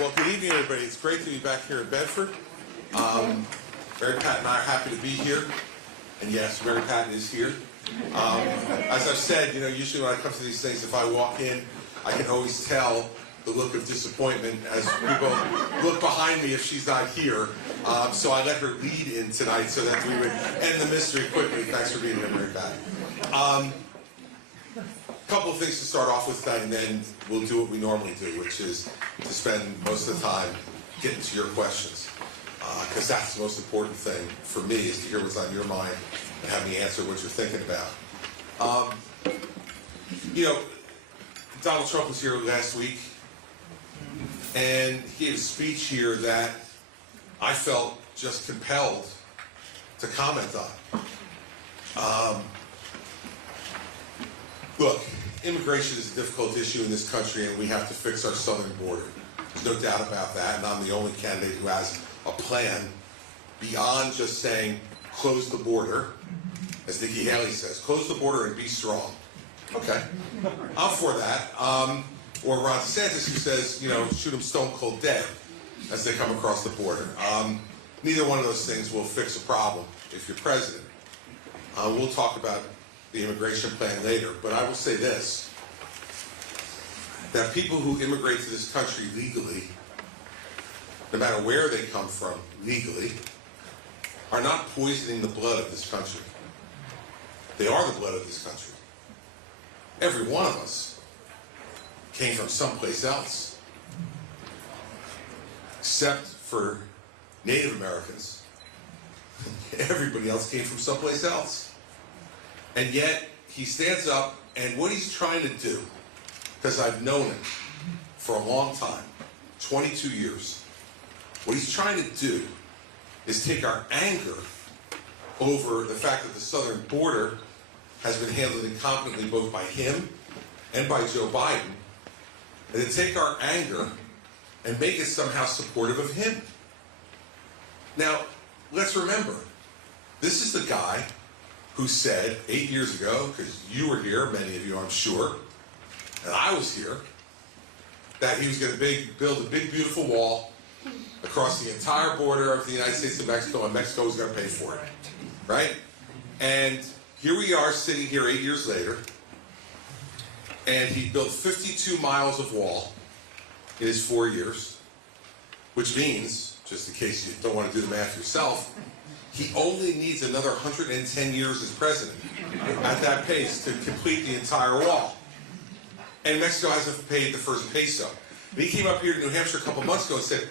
Well, good evening, everybody. It's great to be back here in Bedford. Mary Pat and I are happy to be here. And yes, Mary Pat is here. As I've said, usually when I come to these things, if I walk in, I can always tell the look of disappointment as people look behind me if she's not here. So I let her lead in tonight so that we would end the mystery quickly. Thanks for being here, Mary Pat. A couple of things to start off with tonight, and then we'll do what we normally do, which is to spend most of the time getting to your questions. Because that's the most important thing for me, is to hear what's on your mind and have me answer what you're thinking about. Donald Trump was here last week, and he gave a speech here that I felt just compelled to comment on. Look, immigration is a difficult issue in this country, and we have to fix our southern border. There's no doubt about that, and I'm the only candidate who has a plan beyond just saying, close the border, as Nikki Haley says, close the border and be strong. Okay, I'm for that. Or Ron DeSantis, who says, shoot them stone cold dead as they come across the border. Neither one of those things will fix a problem if you're president. We'll talk about the immigration plan later, but I will say this, that people who immigrate to this country legally, no matter where they come from legally, are not poisoning the blood of this country. They are the blood of this country. Every one of us came from someplace else, except for Native Americans. Everybody else came from someplace else. And yet, he stands up, and what he's trying to do, because I've known him for a long time, 22 years, what he's trying to do is take our anger over the fact that the southern border has been handled incompetently both by him and by Joe Biden, and to take our anger and make it somehow supportive of him. Now, let's remember, this is the guy who said 8 years ago, because you were here, many of you I'm sure, and I was here, that he was going to build a big, beautiful wall across the entire border of the United States and Mexico, and Mexico was going to pay for it, right? And here we are sitting here 8 years later, and he built 52 miles of wall in his 4 years, which means, just in case you don't want to do the math yourself, he only needs another 110 years as president at that pace to complete the entire wall. And Mexico hasn't paid the first peso. And he came up here to New Hampshire a couple months ago and said,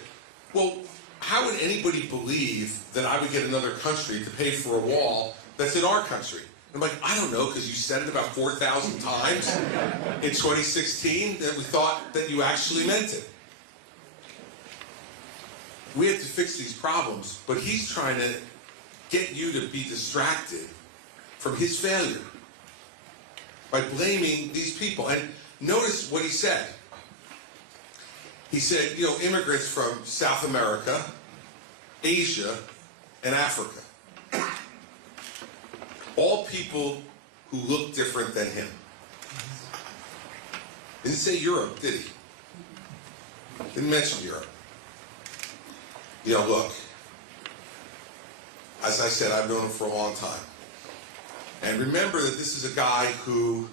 well, how would anybody believe that I would get another country to pay for a wall that's in our country? I'm like, I don't know, because you said it about 4,000 times in 2016 that we thought that you actually meant it. We have to fix these problems, but he's trying to get you to be distracted from his failure by blaming these people. And notice what he said. He said, immigrants from South America, Asia, and Africa. All people who look different than him. Didn't say Europe, did he? Didn't mention Europe. Look, as I said, I've known him for a long time. And remember that this is a guy who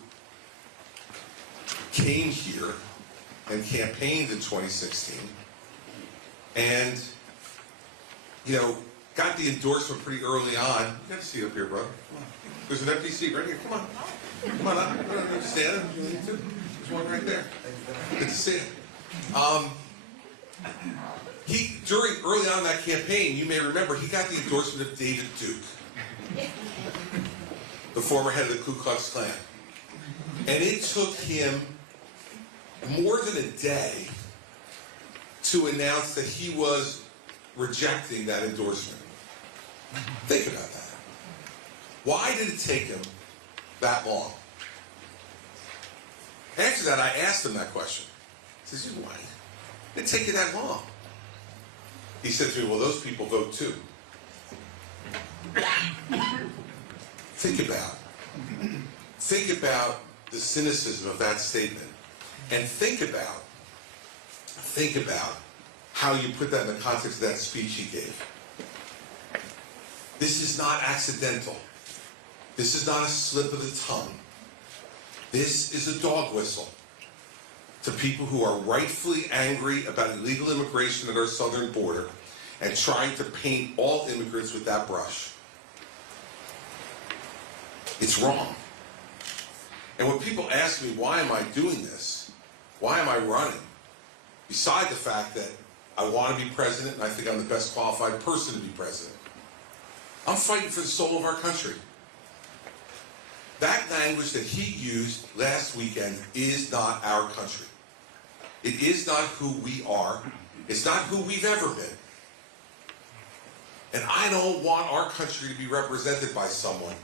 came here and campaigned in 2016 and, got the endorsement pretty early on. You got a seat up here, brother. Come on. There's an empty seat right here. Come on. Come on up. Stand. There's one right there. Good to see you. Early on in that campaign, you may remember, he got the endorsement of David Duke, the former head of the Ku Klux Klan. And it took him more than a day to announce that he was rejecting that endorsement. Think about that. Why did it take him that long? After that, I asked him that question. I said, why did it take you that long? He said to me, well, those people vote too. Think about the cynicism of that statement. And think about how you put that in the context of that speech he gave. This is not accidental. This is not a slip of the tongue. This is a dog whistle to people who are rightfully angry about illegal immigration at our southern border and trying to paint all immigrants with that brush. It's wrong. And when people ask me, why am I doing this? Why am I running? Beside the fact that I want to be president and I think I'm the best qualified person to be president, I'm fighting for the soul of our country. That language that he used last weekend is not our country. It is not who we are. It's not who we've ever been. And I don't want our country to be represented by someone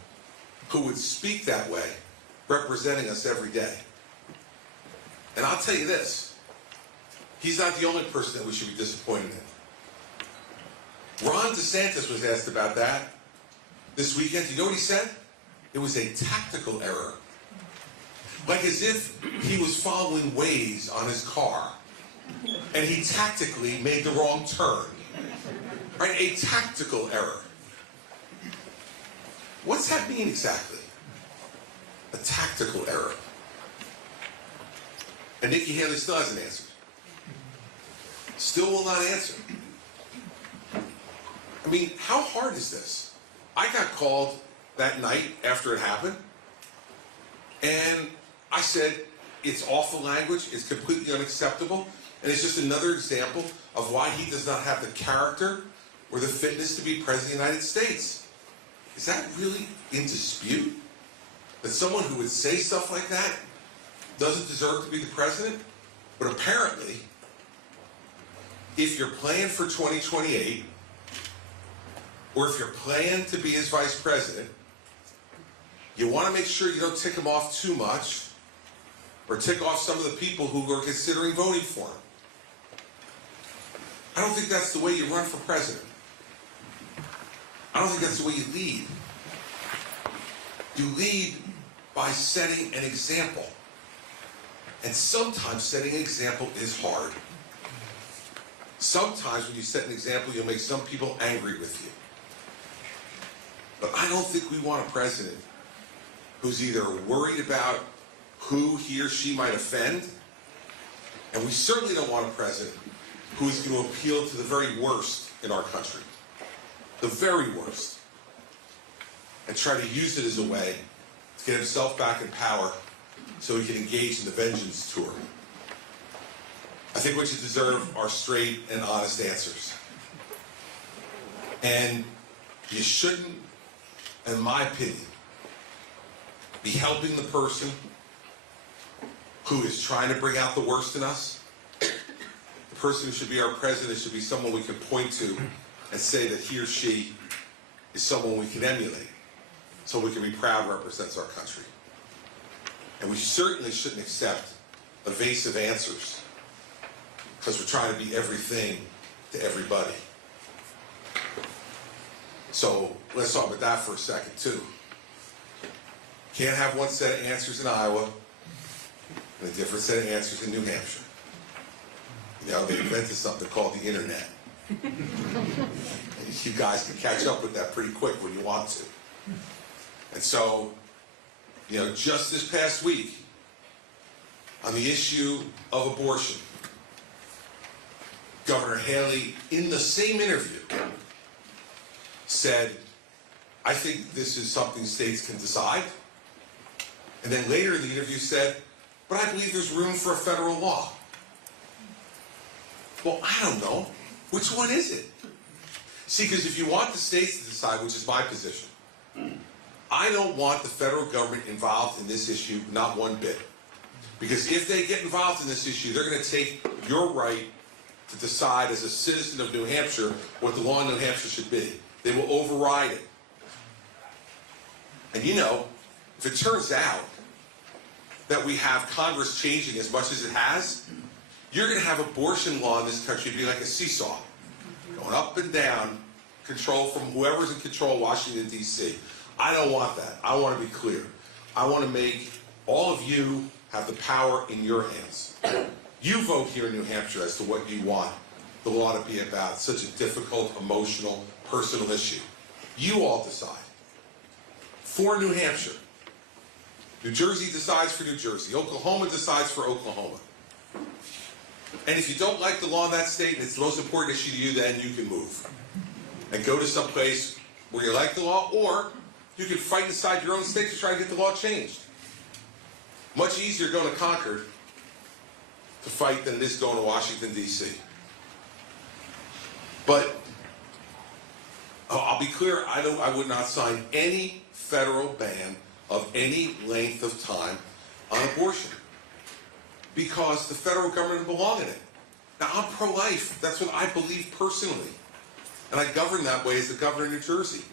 who would speak that way, representing us every day. And I'll tell you this, he's not the only person that we should be disappointed in. Ron DeSantis was asked about that this weekend. You know what he said? It was a tactical error. Like as if he was following Waze on his car and he tactically made the wrong turn. Right? A tactical error. What's that mean exactly? A tactical error. And Nikki Haley still hasn't answered. Still will not answer. I mean, how hard is this? I got called that night after it happened, and I said, it's awful language, it's completely unacceptable, and it's just another example of why he does not have the character or the fitness to be president of the United States. Is that really in dispute? That someone who would say stuff like that doesn't deserve to be the president? But apparently, if you're playing for 2028, or if you're planning to be his vice president, you want to make sure you don't tick him off too much, or tick off some of the people who are considering voting for him. I don't think that's the way you run for president. I don't think that's the way you lead. You lead by setting an example. And sometimes setting an example is hard. Sometimes when you set an example, you'll make some people angry with you. But I don't think we want a president who's either worried about who he or she might offend, and we certainly don't want a president who's going to appeal to the very worst in our country. The very worst. And try to use it as a way to get himself back in power so he can engage in the vengeance tour. I think what you deserve are straight and honest answers. And you shouldn't, in my opinion, be helping the person who is trying to bring out the worst in us. The person who should be our president should be someone we can point to and say that he or she is someone we can emulate, so we can be proud represents our country. And we certainly shouldn't accept evasive answers because we're trying to be everything to everybody. So let's talk about that for a second too. Can't have one set of answers in Iowa and a different set of answers in New Hampshire. You know, they invented something called the internet. You guys can catch up with that pretty quick when you want to. And so, you know, just this past week, on the issue of abortion, Governor Haley, in the same interview, said, I think this is something states can decide. And then later in the interview said, but I believe there's room for a federal law. Well, I don't know. Which one is it? See, because if you want the states to decide, which is my position, I don't want the federal government involved in this issue, not one bit. Because if they get involved in this issue, they're going to take your right to decide as a citizen of New Hampshire what the law in New Hampshire should be. They will override it. And you know, if it turns out that we have Congress changing as much as it has, you're going to have abortion law in this country be like a seesaw, going up and down, control from whoever's in control, Washington, D.C. I don't want that. I want to be clear. I want to make all of you have the power in your hands. You vote here in New Hampshire as to what you want the law to be about such a difficult, emotional, personal issue. You all decide. For New Hampshire, New Jersey decides for New Jersey. Oklahoma decides for Oklahoma. And if you don't like the law in that state and it's the most important issue to you, then you can move and go to some place where you like the law, or you can fight inside your own state to try to get the law changed. Much easier going to Concord to fight than it is going to Washington, D.C. But I'll be clear, I would not sign any federal ban of any length of time on abortion, because the federal government doesn't belong in it. Now, I'm pro-life. That's what I believe personally. And I govern that way as the governor of New Jersey.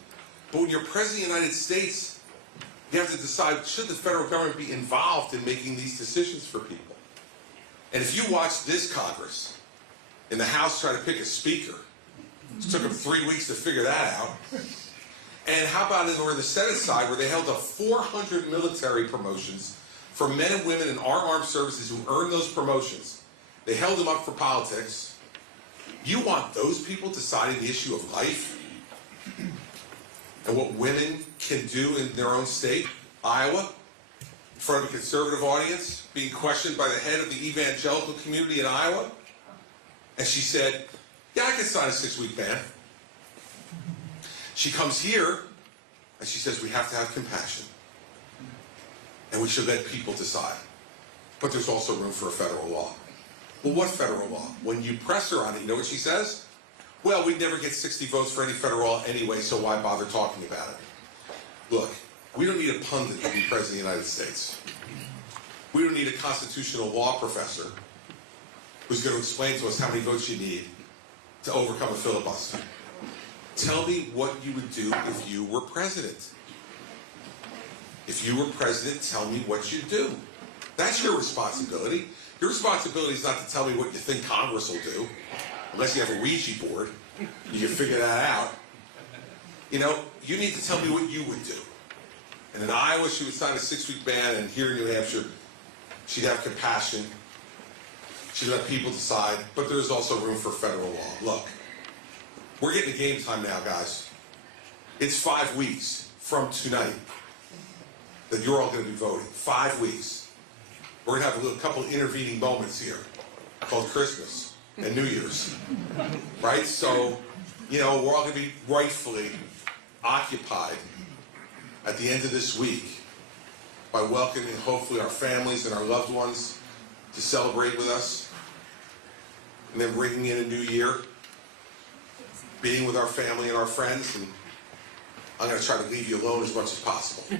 But when you're president of the United States, you have to decide, should the federal government be involved in making these decisions for people? And if you watch this Congress, in the House try to pick a speaker, it took them 3 weeks to figure that out. And how about over the Senate side, where they held up 400 military promotions for men and women in our armed services who earned those promotions. They held them up for politics. You want those people deciding the issue of life and what women can do in their own state? Iowa, in front of a conservative audience, being questioned by the head of the evangelical community in Iowa. And she said, yeah, I can sign a 6-week ban. She comes here and she says we have to have compassion and we should let people decide. But there's also room for a federal law. Well, what federal law? When you press her on it, you know what she says? Well, we'd never get 60 votes for any federal law anyway, so why bother talking about it? Look, we don't need a pundit to be president of the United States. We don't need a constitutional law professor who's going to explain to us how many votes you need to overcome a filibuster. Tell me what you would do if you were president. If you were president, tell me what you'd do. That's your responsibility. Your responsibility is not to tell me what you think Congress will do, unless you have a Ouija board. You can figure that out. You know, you need to tell me what you would do. And in Iowa, she would sign a 6-week ban, and here in New Hampshire, she'd have compassion. She'd let people decide, but there's also room for federal law. Look, we're getting to game time now, guys. It's 5 weeks from tonight that you're all going to be voting. 5 weeks. We're going to have a couple intervening moments here called Christmas and New Year's, right? So, you know, we're all going to be rightfully occupied at the end of this week by welcoming, hopefully, our families and our loved ones to celebrate with us, and then bringing in a new year, being with our family and our friends, and I'm going to try to leave you alone as much as possible.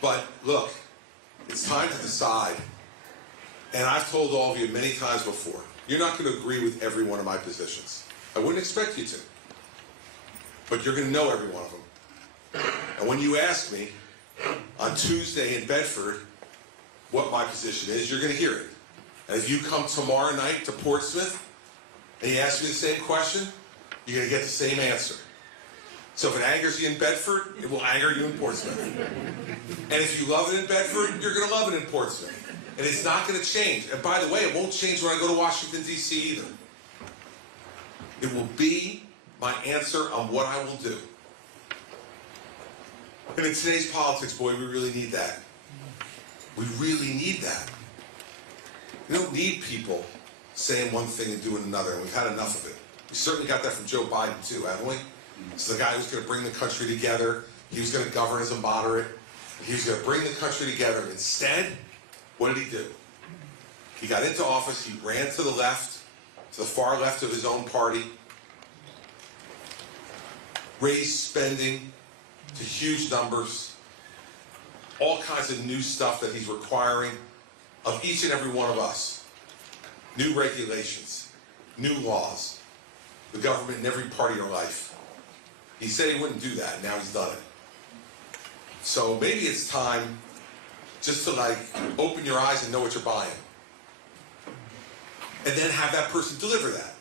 But look, it's time to decide, and I've told all of you many times before, you're not going to agree with every one of my positions. I wouldn't expect you to, but you're going to know every one of them. And when you ask me on Tuesday in Bedford what my position is, you're going to hear it. And if you come tomorrow night to Portsmouth and you ask me the same question, you're going to get the same answer. So if it angers you in Bedford, it will anger you in Portsmouth. And if you love it in Bedford, you're going to love it in Portsmouth. And it's not going to change. And by the way, it won't change when I go to Washington, D.C. either. It will be my answer on what I will do. And in today's politics, boy, we really need that. We really need that. We don't need people saying one thing and doing another, and we've had enough of it. We certainly got that from Joe Biden, too, haven't we? So the guy who's going to bring the country together, he was going to govern as a moderate, he was going to bring the country together. Instead, what did he do? He got into office, he ran to the left, to the far left of his own party, raised spending to huge numbers, all kinds of new stuff that he's requiring of each and every one of us. New regulations, new laws, the government in every part of your life. He said he wouldn't do that, now he's done it. So maybe it's time just to like open your eyes and know what you're buying. And then have that person deliver that.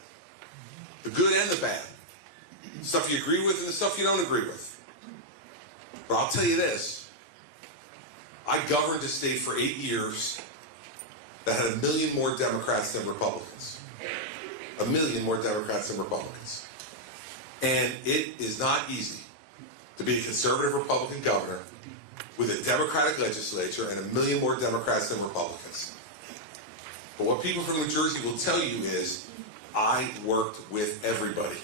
The good and the bad. The stuff you agree with and the stuff you don't agree with. But I'll tell you this, I governed a state for 8 years that had 1 million more Democrats than Republicans. 1 million more Democrats than Republicans. And it is not easy to be a conservative Republican governor with a Democratic legislature and 1 million more Democrats than Republicans. But what people from New Jersey will tell you is, I worked with everybody.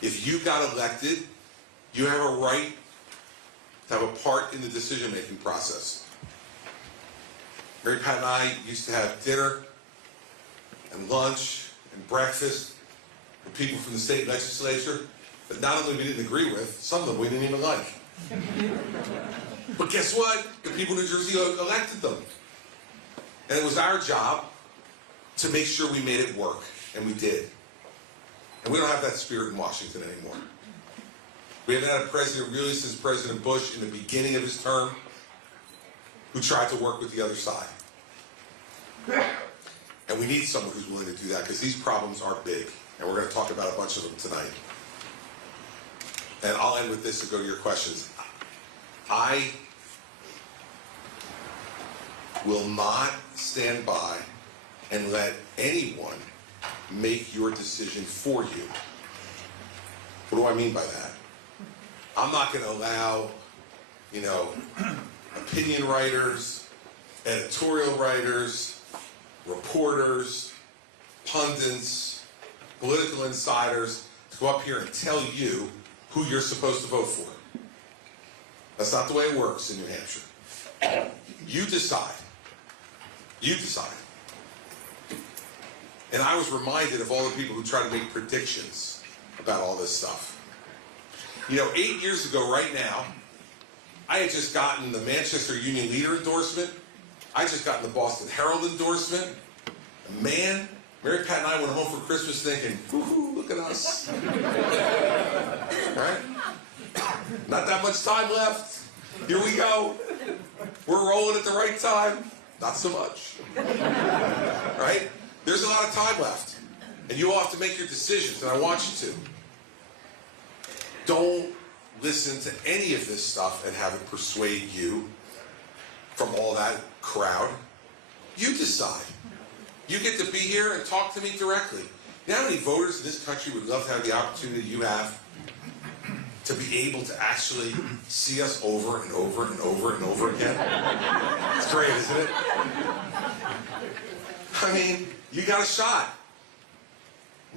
If you got elected, you have a right to have a part in the decision-making process. Mary Pat and I used to have dinner and lunch and breakfast with people from the state legislature that not only we didn't agree with, some of them we didn't even like. But guess what? The people in New Jersey elected them. And it was our job to make sure we made it work, and we did. And we don't have that spirit in Washington anymore. We haven't had a president really since President Bush in the beginning of his term who tried to work with the other side. And we need someone who's willing to do that because these problems are big. And we're going to talk about a bunch of them tonight. And I'll end with this to go to your questions. I will not stand by and let anyone make your decision for you. What do I mean by that? I'm not going to allow, opinion writers, editorial writers, reporters, pundits, political insiders to go up here and tell you who you're supposed to vote for. That's not the way it works in New Hampshire. You decide. You decide. And I was reminded of all the people who try to make predictions about all this stuff. 8 years ago right now, I had just gotten the Manchester Union Leader endorsement. I had just gotten the Boston Herald endorsement. And man, Mary Pat and I went home for Christmas thinking, woohoo, look at us. Right? Not that much time left. Here we go. We're rolling at the right time. Not so much. Right? There's a lot of time left. And you all have to make your decisions, and I want you to. Don't listen to any of this stuff and have it persuade you from all that crowd. You decide. You get to be here and talk to me directly. You know how many voters in this country would love to have the opportunity you have to be able to actually see us over and over and over and over again? It's great, isn't it? I mean, you got a shot.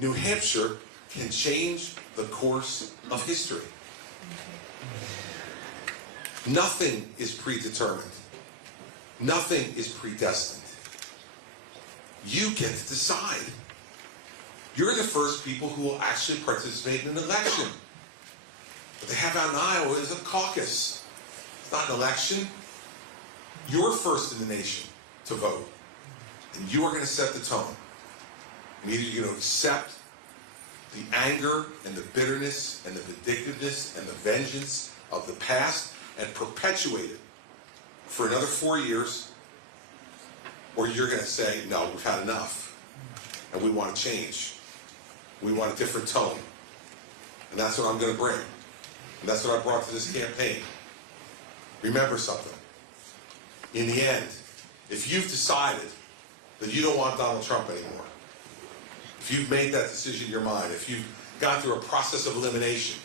New Hampshire can change the course of history. Nothing is predetermined. Nothing is predestined. You get to decide. You're the first people who will actually participate in an election. What they have out in Iowa is a caucus. It's not an election. You're first in the nation to vote. And you are going to set the tone. And either you're going to accept the anger and the bitterness and the vindictiveness and the vengeance of the past and perpetuate it for another 4 years, or you're going to say, no, we've had enough, and we want to change. We want a different tone. And that's what I'm going to bring. And that's what I brought to this campaign. Remember something. In the end, if you've decided that you don't want Donald Trump anymore, if you've made that decision in your mind, if you've gone through a process of elimination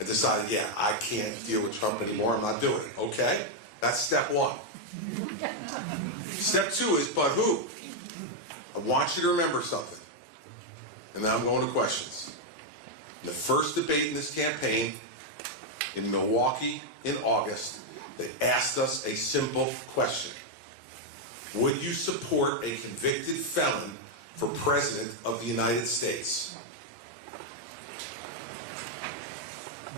and decided, yeah, I can't deal with Trump anymore, I'm not doing it, okay? That's step one. Step two is, but who? I want you to remember something. And then I'm going to questions. In the first debate in this campaign, in Milwaukee in August, they asked us a simple question. Would you support a convicted felon for President of the United States?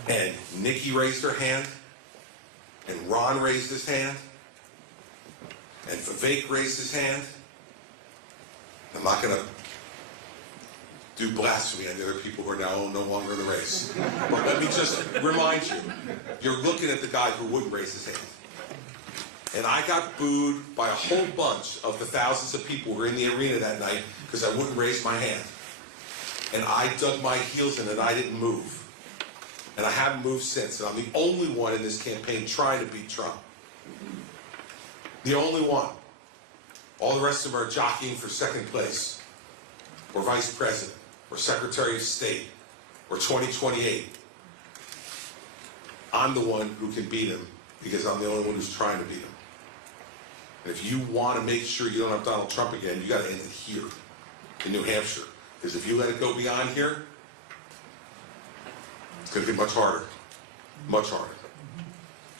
And Nikki raised her hand, and Ron raised his hand, and Vivek raised his hand. I'm not going to do blasphemy on the other people who are now no longer in the race. But let me just remind you, you're looking at the guy who wouldn't raise his hand. And I got booed by a whole bunch of the thousands of people who were in the arena that night because I wouldn't raise my hand. And I dug my heels in and I didn't move. And I haven't moved since. And I'm the only one in this campaign trying to beat Trump. The only one. All the rest of them are jockeying for second place. or vice president, or secretary of state, or 2028, I'm the one who can beat him because I'm the only one who's trying to beat him. And if you want to make sure you don't have Donald Trump again, you got to end it here in New Hampshire. Because if you let it go beyond here, it's going to get much harder. Much harder.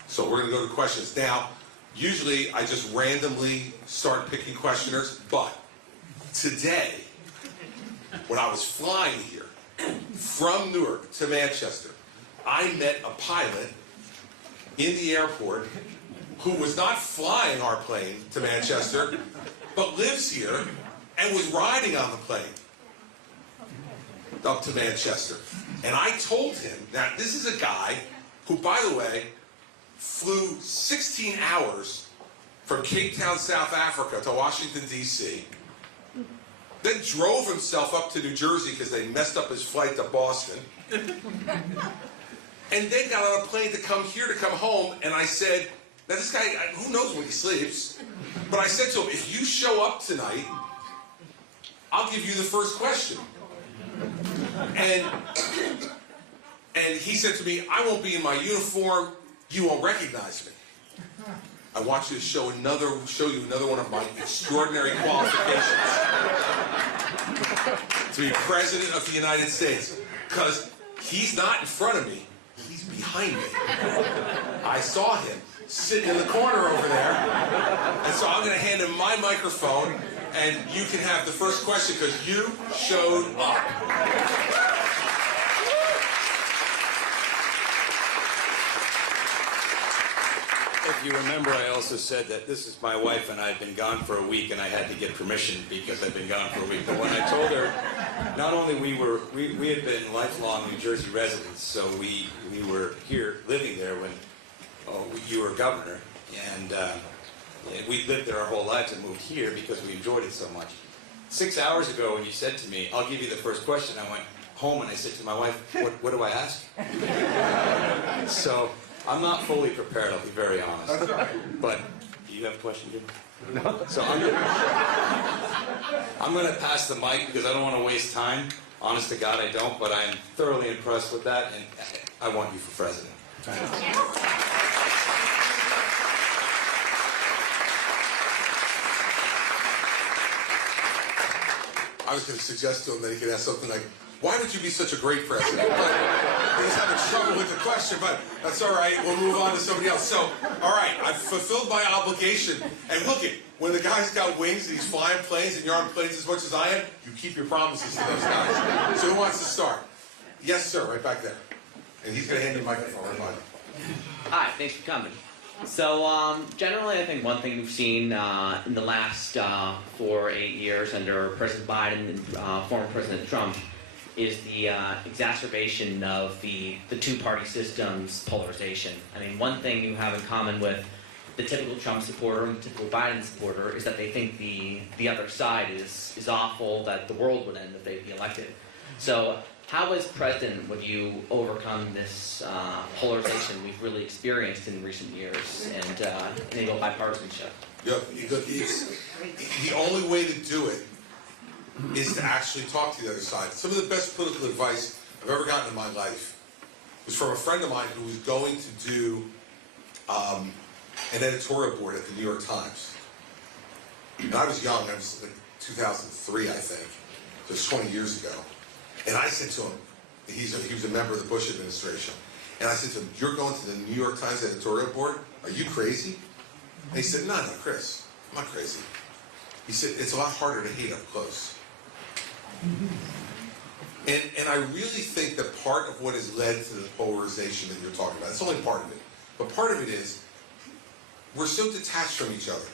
So we're going to go to questions. Now, usually I just randomly start picking questioners, but today, when I was flying here from Newark to Manchester, I met a pilot in the airport who was not flying our plane to Manchester, but lives here and was riding on the plane up to Manchester. And I told him, now this is a guy who, by the way, flew 16 hours from Cape Town, South Africa to Washington, D.C., then drove himself up to New Jersey because they messed up his flight to Boston, and then got on a plane to come here to come home. And I said, now this guy, who knows when he sleeps, but I said to him, if you show up tonight, I'll give you the first question. And he said to me, I won't be in my uniform, you won't recognize me. I want you to show you another one of my extraordinary qualifications to be President of the United States. Because he's not in front of me, he's behind me. I saw him sitting in the corner over there, and so I'm going to hand him my microphone, and you can have the first question because you showed up. If you remember, I also said that this is my wife and I had been gone for a week and I had to get permission because I'd been gone for a week. But when I told her, not only we had been lifelong New Jersey residents, so we were here living there when you were governor, and we lived there our whole lives and moved here because we enjoyed it so much. 6 hours ago when you said to me, I'll give you the first question, I went home and I said to my wife, what do I ask? So I'm not fully prepared, I'll be very honest. That's right. But do you have a question, Jim? No. So I'm going to pass the mic because I don't want to waste time. Honest to God, I don't, but I'm thoroughly impressed with that, and I want you for president. I was going to suggest to him that he could ask something like, why would you be such a great president? But he was having trouble with the question, but that's all right. We'll move on to somebody else. So, all right, I've fulfilled my obligation. And look it, when the guy's got wings and he's flying planes and you're on planes as much as I am, you keep your promises to those guys. So who wants to start? Yes, sir, right back there. And he's going to hand you a microphone. Right behind you. Hi, thanks for coming. So generally I think one thing we've seen in the last 4 or 8 years under President Biden and former President Trump is the exacerbation of the two-party system's polarization. I mean, one thing you have in common with the typical Trump supporter and the typical Biden supporter is that they think the other side is awful, that the world would end if they'd be elected. So how as president would you overcome this polarization we've really experienced in recent years and enable bipartisanship? Yeah, the only way to do it is to actually talk to the other side. Some of the best political advice I've ever gotten in my life was from a friend of mine who was going to do an editorial board at the New York Times. And I was young, I was like 2003, I think, just 20 years ago. And I said to him, he was a member of the Bush administration, and I said to him, you're going to the New York Times editorial board? Are you crazy? And he said, no, Chris, I'm not crazy. He said, it's a lot harder to hate up close. And I really think that part of what has led to the polarization that you're talking about, it's only part of it, but part of it is we're so detached from each other.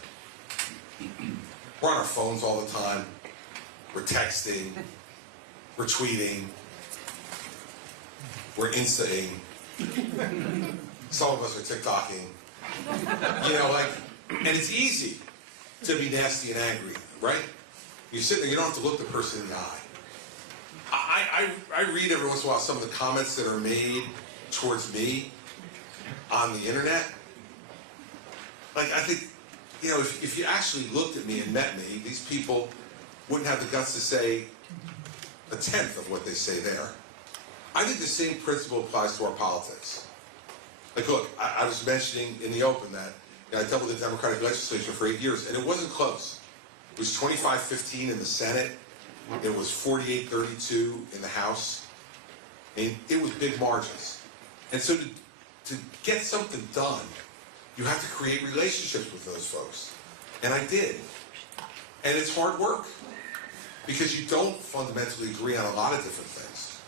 We're on our phones all the time. We're texting. We're tweeting. We're Instaing. Some of us are TikToking. You know, and it's easy to be nasty and angry, right? You sit there, you don't have to look the person in the eye. I read every once in a while some of the comments that are made towards me on the internet. Like, I think, you know, if you actually looked at me and met me, these people wouldn't have the guts to say a tenth of what they say there. I think the same principle applies to our politics. Like, look, I was mentioning in the open that I dealt with the Democratic legislature for 8 years, and it wasn't close. It was 25-15 in the Senate. It was 48-32 in the House. And it was big margins. And so to get something done, you have to create relationships with those folks. And I did. And it's hard work, because you don't fundamentally agree on a lot of different things.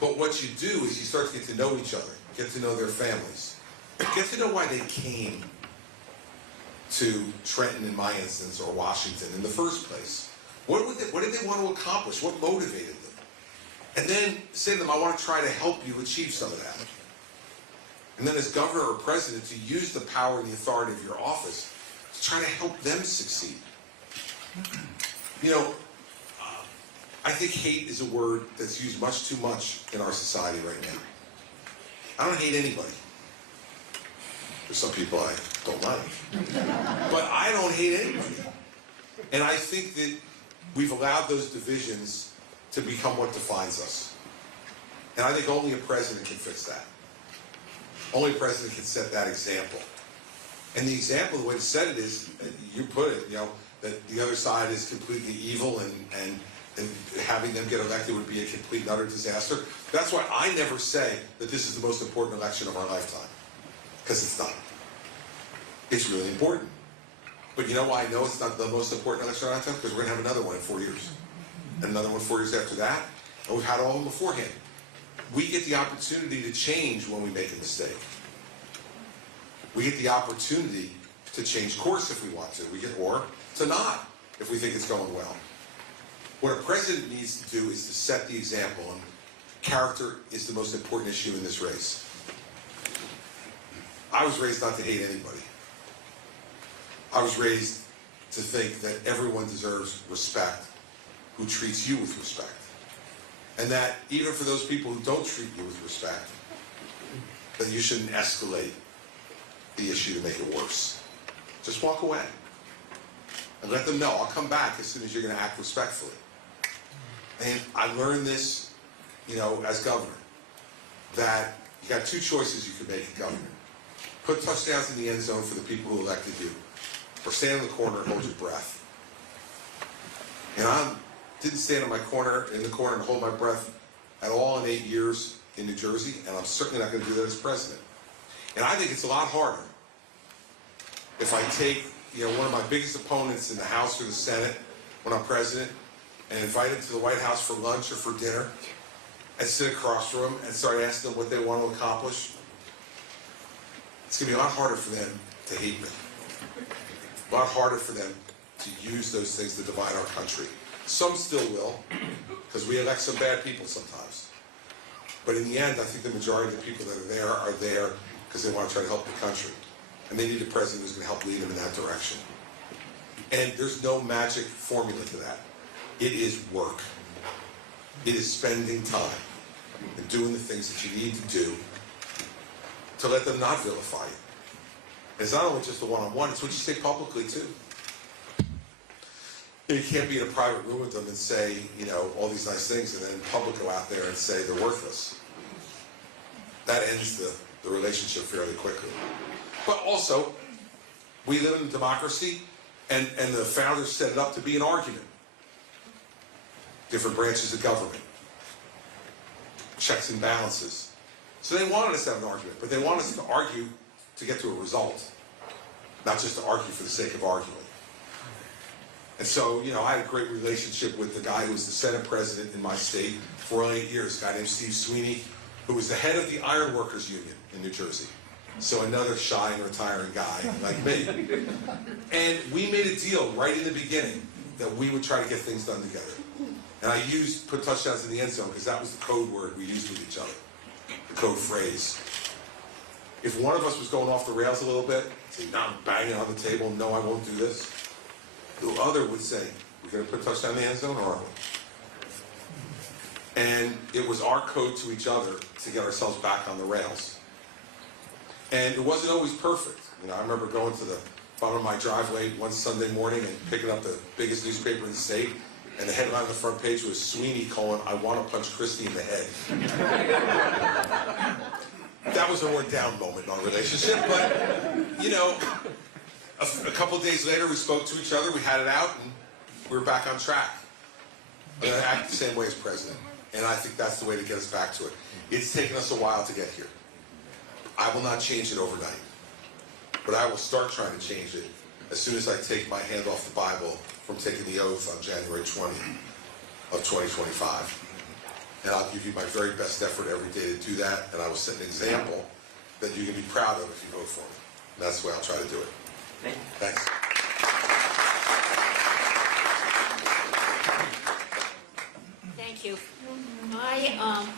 But what you do is you start to get to know each other, get to know their families, get to know why they came to Trenton, in my instance, or Washington in the first place. What did they want to accomplish? What motivated them? And then say to them, I want to try to help you achieve some of that. And then as governor or president, to use the power and the authority of your office to try to help them succeed. You know, I think hate is a word that's used much too much in our society right now. I don't hate anybody. There's some people I don't like. But I don't hate anybody. And I think that we've allowed those divisions to become what defines us. And I think only a president can fix that. Only a president can set that example. And the example, the way to set it is, you put it, you know, that the other side is completely evil and having them get elected would be a complete and utter disaster. That's why I never say that this is the most important election of our lifetime. Because it's not. It's really important. But you know why I know it's not the most important election of our lifetime? Because we're going to have another one in 4 years. And another one 4 years after that. And we've had all of them beforehand. We get the opportunity to change when we make a mistake. We get the opportunity to change course if we want to. Or to not, if we think it's going well. What a president needs to do is to set the example, and character is the most important issue in this race. I was raised not to hate anybody. I was raised to think that everyone deserves respect who treats you with respect. And that even for those people who don't treat you with respect, that you shouldn't escalate the issue to make it worse. Just walk away. And let them know, I'll come back as soon as you're going to act respectfully. And I learned this, you know, as governor, that you got two choices you can make as governor. Put touchdowns in the end zone for the people who elected you, or stand in the corner and hold your breath. And I didn't stand in the corner and hold my breath at all in 8 years in New Jersey, and I'm certainly not going to do that as president. And I think it's a lot harder if I take, you know, one of my biggest opponents in the House or the Senate when I'm president and invite him to the White House for lunch or for dinner and sit across from him and start asking them what they want to accomplish. It's going to be a lot harder for them to hate me. A lot harder for them to use those things to divide our country. Some still will, because we elect some bad people sometimes. But in the end, I think the majority of the people that are there because they want to try to help the country. And they need a president who's going to help lead them in that direction. And there's no magic formula to that. It is work. It is spending time and doing the things that you need to do to let them not vilify you. And it's not only just the one-on-one, it's what you say publicly, too. You can't be in a private room with them and say, you know, all these nice things, and then in public go out there and say they're worthless. That ends the relationship fairly quickly. But also, we live in a democracy, and the founders set it up to be an argument. Different branches of government. Checks and balances. So they wanted us to have an argument, but they wanted us to argue to get to a result, not just to argue for the sake of arguing. And so, you know, I had a great relationship with the guy who was the Senate president in my state for only 8 years, a guy named Steve Sweeney, who was the head of the Iron Workers Union in New Jersey. So another shy and retiring guy like me. And we made a deal right in the beginning that we would try to get things done together. And I put touchdowns in the end zone because that was the code word we used with each other, the code phrase. If one of us was going off the rails a little bit, say, no, I'm banging on the table, no, I won't do this, the other would say, we're going to put a touchdown in the end zone, or aren't we? And it was our code to each other to get ourselves back on the rails. And it wasn't always perfect. You know, I remember going to the bottom of my driveway one Sunday morning and picking up the biggest newspaper in the state And the headline on the front page was Sweeney : I want to punch Christie in the head. That was a more down moment in our relationship, but, you know, a couple of days later we spoke to each other, we had it out, and we were back on track. I'm going to act the same way as president, and I think that's the way to get us back to it. It's taken us a while to get here. I will not change it overnight, but I will start trying to change it as soon as I take my hand off the Bible from taking the oath on January 20th of 2025. And I'll give you my very best effort every day to do that, and I will set an example that you can be proud of if you vote for me. And that's the way I'll try to do it. Thanks. Thank you. I am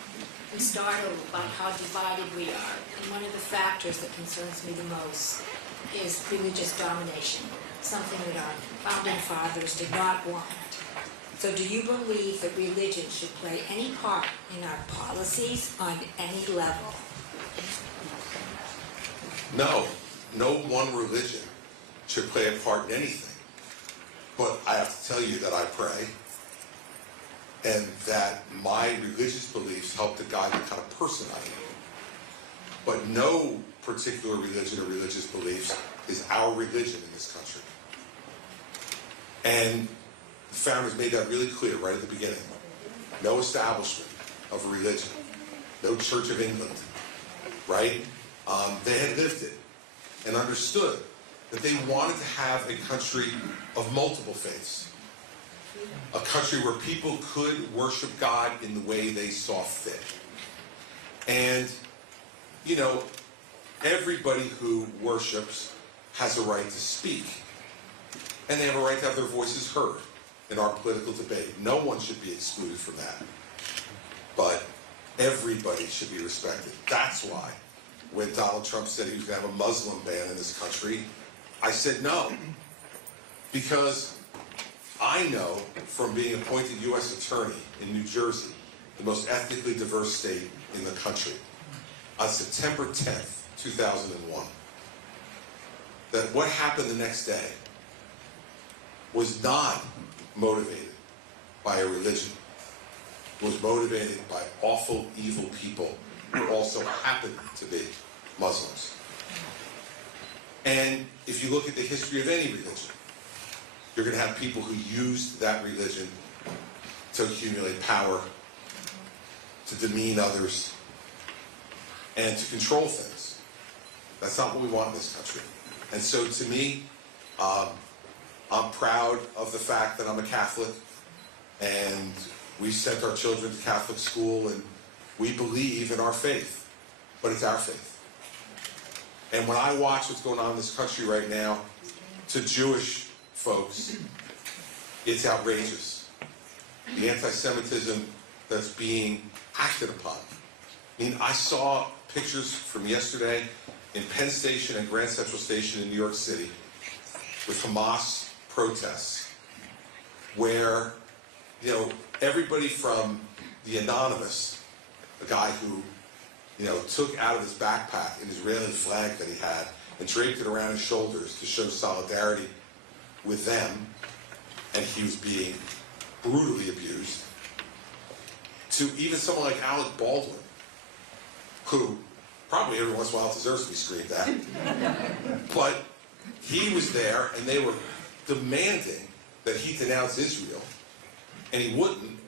startled about how divided we are, and one of the factors that concerns me the most is religious domination, something that our founding fathers did not want. So do you believe that religion should play any part in our policies on any level? No, no one religion should play a part in anything. But I have to tell you that I pray, and that my religious beliefs help to guide the kind of person I am. But no particular religion or religious beliefs is our religion in this country. And the founders made that really clear right at the beginning. No establishment of a religion. No Church of England. Right? They had lived it and understood that they wanted to have a country of multiple faiths. A country where people could worship God in the way they saw fit. And, you know, everybody who worships has a right to speak. And they have a right to have their voices heard in our political debate. No one should be excluded from that. But everybody should be respected. That's why when Donald Trump said he was going to have a Muslim ban in this country, I said no. Because I know from being appointed U.S. Attorney in New Jersey, the most ethnically diverse state in the country, on September 10th, 2001, that what happened the next day was not motivated by a religion. It was motivated by awful, evil people who also happened to be Muslims. And if you look at the history of any religion, you're going to have people who used that religion to accumulate power, to demean others, and to control things. That's not what we want in this country. And so to me, I'm proud of the fact that I'm a Catholic, and we sent our children to Catholic school, and we believe in our faith, but it's our faith. And when I watch what's going on in this country right now, to Jewish folks, it's outrageous. The anti-Semitism that's being acted upon. I mean, I saw pictures from yesterday in Penn Station and Grand Central Station in New York City with Hamas protests where, you know, everybody from the Anonymous, a guy who, you know, took out of his backpack an Israeli flag that he had and draped it around his shoulders to show solidarity with them, and he was being brutally abused, to even someone like Alec Baldwin, who probably every once in a while deserves to be screamed at, but he was there and they were demanding that he denounce Israel, and he wouldn't,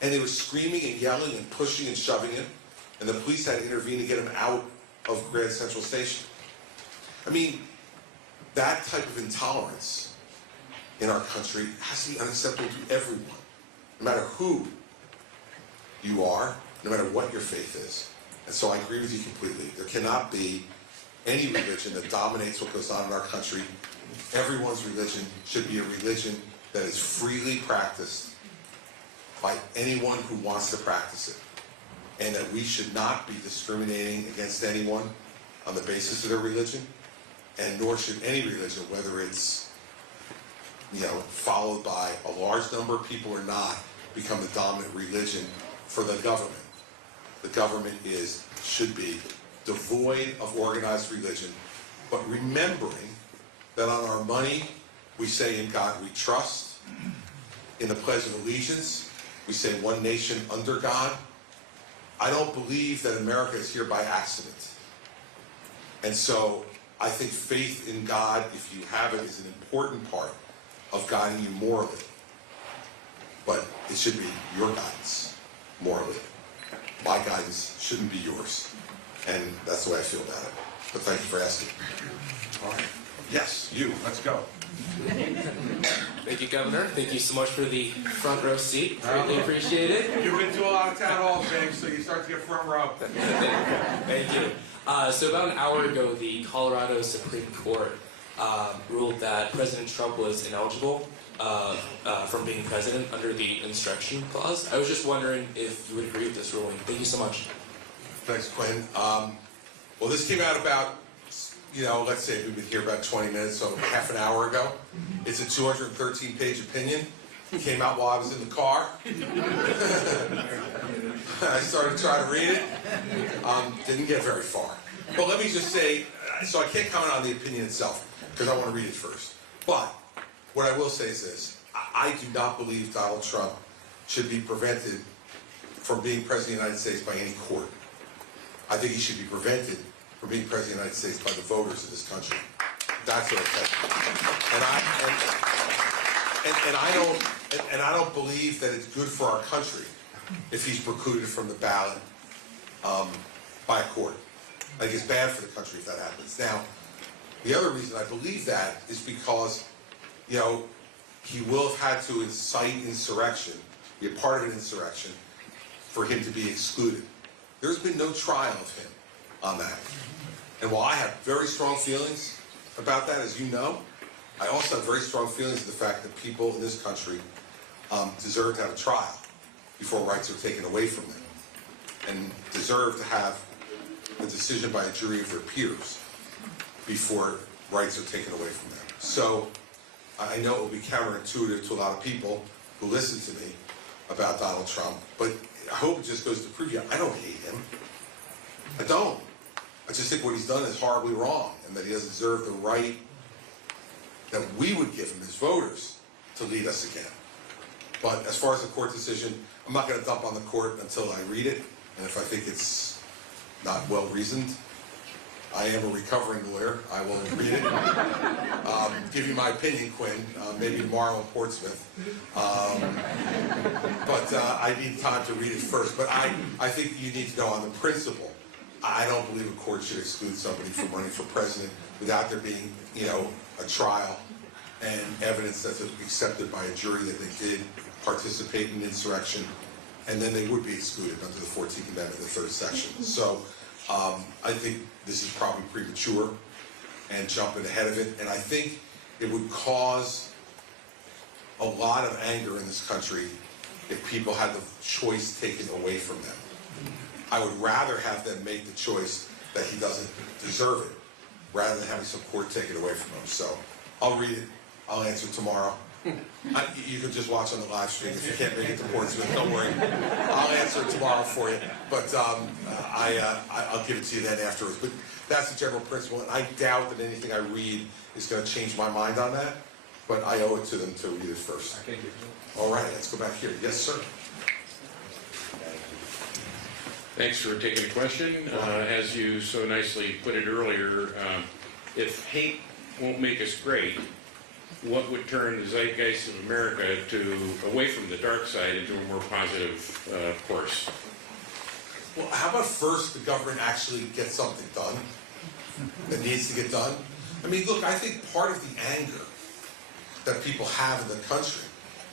and they were screaming and yelling and pushing and shoving him, and the police had to intervene to get him out of Grand Central Station. I mean, that type of intolerance in our country has to be unacceptable to everyone, no matter who you are, no matter what your faith is. And so I agree with you completely. There cannot be any religion that dominates what goes on in our country. Everyone's religion should be a religion that is freely practiced by anyone who wants to practice it. And that we should not be discriminating against anyone on the basis of their religion, and nor should any religion, whether it's, you know, followed by a large number of people or not, become the dominant religion for the government. The government should be devoid of organized religion, but remembering that on our money we say in God we trust, in the Pledge of Allegiance, we say one nation under God. I don't believe that America is here by accident. And so I think faith in God, if you have it, is an important part of guiding you morally. But it should be your guidance morally. My guidance shouldn't be yours. And that's the way I feel about it. But thank you for asking. All right. Yes, you. Let's go. Thank you, Governor. Thank you so much for the front row seat. Greatly appreciate it. You've been to a lot of town halls, James, so you start to get front row. Thank you. So about an hour ago, the Colorado Supreme Court ruled that President Trump was ineligible from being president under the insurrection clause. I was just wondering if you would agree with this ruling. Thank you so much. Thanks, Quinn. Well, this came out about, let's say we've been here about 20 minutes, so half an hour ago. It's a 213-page opinion. It came out while I was in the car. I started trying to read it. Didn't get very far. But let me just say, so I can't comment on the opinion itself, because I want to read it first. But what I will say is this. I do not believe Donald Trump should be prevented from being President of the United States by any court. I think he should be prevented from being President of the United States by the voters of this country. That's what I think. And I don't believe that it's good for our country if he's precluded from the ballot by a court. I think it's bad for the country if that happens. Now, the other reason I believe that is because, he will have had to incite insurrection, be a part of an insurrection, for him to be excluded. There's been no trial of him on that. And while I have very strong feelings about that, as you know, I also have very strong feelings of the fact that people in this country deserve to have a trial before rights are taken away from them, and deserve to have a decision by a jury of their peers before rights are taken away from them. So I know it will be counterintuitive to a lot of people who listen to me about Donald Trump, but I hope it just goes to prove you, I don't hate him. I don't. I just think what he's done is horribly wrong, and that he doesn't deserve the right that we would give him as voters to lead us again. But as far as the court decision, I'm not going to dump on the court until I read it, and if I think it's not well reasoned, I am a recovering lawyer. I will read it. Give you my opinion, Quinn. Maybe tomorrow in Portsmouth. But I need time to read it first. But I think you need to know on the principle. I don't believe a court should exclude somebody from running for president without there being, a trial and evidence that's accepted by a jury that they did participate in insurrection, and then they would be excluded under the 14th Amendment, the third section. So I think this is probably premature and jumping ahead of it, and I think it would cause a lot of anger in this country if people had the choice taken away from them. I would rather have them make the choice that he doesn't deserve it, rather than having some court take it away from him. So I'll read it. I'll answer tomorrow. You can just watch on the live stream. If you can't make it to Portsmouth, don't worry. I'll answer it tomorrow for you. But I'll give it to you then afterwards. But that's the general principle. And I doubt that anything I read is going to change my mind on that. But I owe it to them to read it first. All right, let's go back here. Yes, sir. Thanks for taking the question. As you so nicely put it earlier, if hate won't make us great, what would turn the zeitgeist of America away from the dark side into a more positive course? Well, how about first the government actually gets something done that needs to get done? I mean, look, I think part of the anger that people have in the country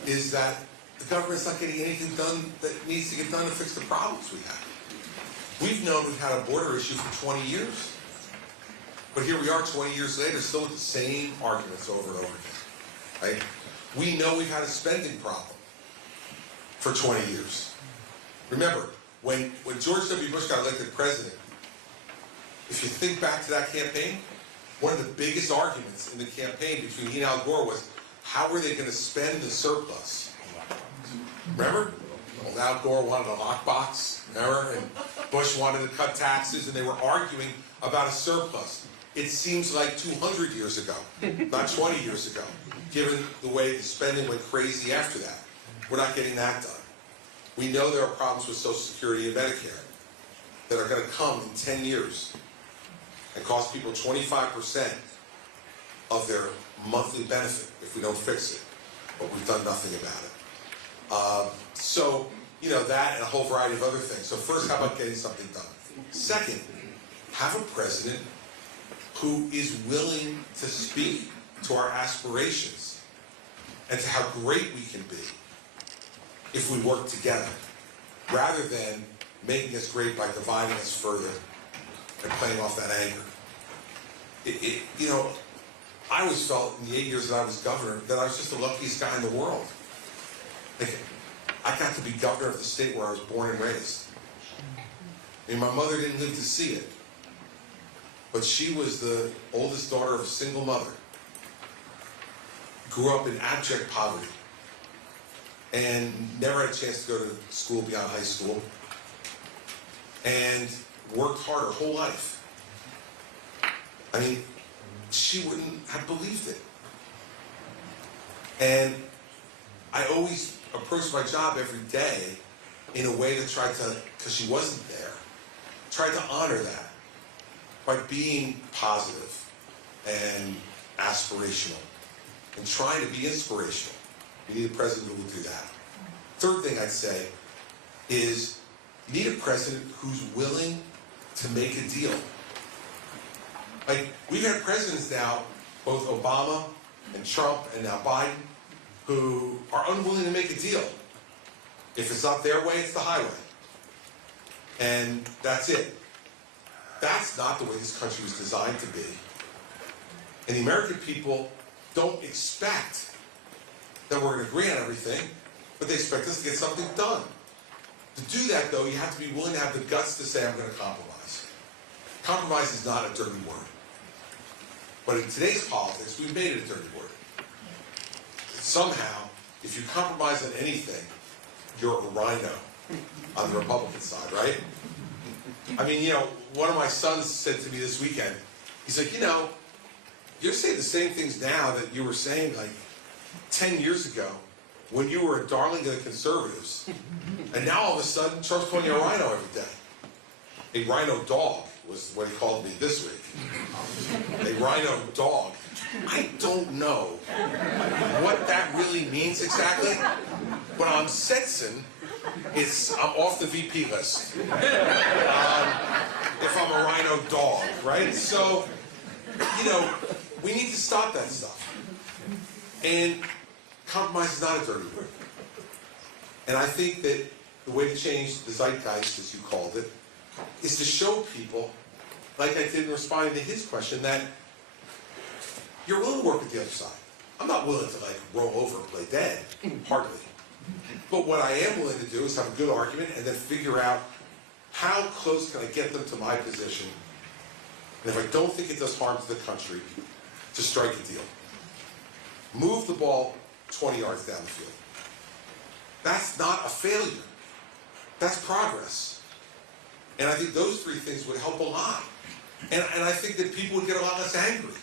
is that the government's not getting anything done that needs to get done to fix the problems we have. We've known we've had a border issue for 20 years. But here we are 20 years later, still with the same arguments over and over again. Right? We know we've had a spending problem for 20 years. Remember, when George W. Bush got elected president, if you think back to that campaign, one of the biggest arguments in the campaign between he and Al Gore was, how were they going to spend the surplus? Remember? Well, Al Gore wanted a lockbox, remember? And Bush wanted to cut taxes, and they were arguing about a surplus. It seems like 200 years ago, not 20 years ago, given the way the spending went crazy after that. We're not getting that done. We know there are problems with Social Security and Medicare that are going to come in 10 years and cost people 25% of their monthly benefit if we don't fix it. But we've done nothing about it. So, you know, that and a whole variety of other things. So first, how about getting something done? Second, have a president who is willing to speak to our aspirations and to how great we can be if we work together, rather than making us great by dividing us further and playing off that anger. You know, I always felt in the 8 years that I was governor that I was just the luckiest guy in the world. Like, I got to be governor of the state where I was born and raised. I mean, my mother didn't live to see it, but she was the oldest daughter of a single mother, grew up in abject poverty, and never had a chance to go to school beyond high school, and worked hard her whole life. I mean, she wouldn't have believed it. And I always approached my job every day in a way that tried to, because she wasn't there, tried to honor that by being positive and aspirational and trying to be inspirational. You need a president who will do that. Third thing I'd say is you need a president who's willing to make a deal. Like, we've had presidents now, both Obama and Trump and now Biden, who are unwilling to make a deal. If it's not their way, it's the highway. And that's it. That's not the way this country was designed to be. And the American people don't expect that we're going to agree on everything, but they expect us to get something done. To do that, though, you have to be willing to have the guts to say, I'm going to compromise. Compromise is not a dirty word. But in today's politics, we've made it a dirty word. Somehow, if you compromise on anything, you're a rhino on the Republican side, right? I mean, you know, one of my sons said to me this weekend, he's like, you know, you're saying the same things now that you were saying like 10 years ago when you were a darling of the conservatives. And now all of a sudden, Trump's calling you a rhino every day. A rhino dog was what he called me this week. A rhino dog. I don't know what that really means exactly, but I'm sensing I'm off the VP list. If I'm a rhino dog, right? So, you know, we need to stop that stuff. And compromise is not a dirty word. And I think that the way to change the zeitgeist, as you called it, is to show people, like I did in responding to his question, that you're willing to work with the other side. I'm not willing to like roll over and play dead, hardly. But what I am willing to do is have a good argument and then figure out how close can I get them to my position. And if I don't think it does harm to the country, to strike a deal. Move the ball 20 yards down the field. That's not a failure. That's progress. And I think those three things would help a lot. And I think that people would get a lot less angry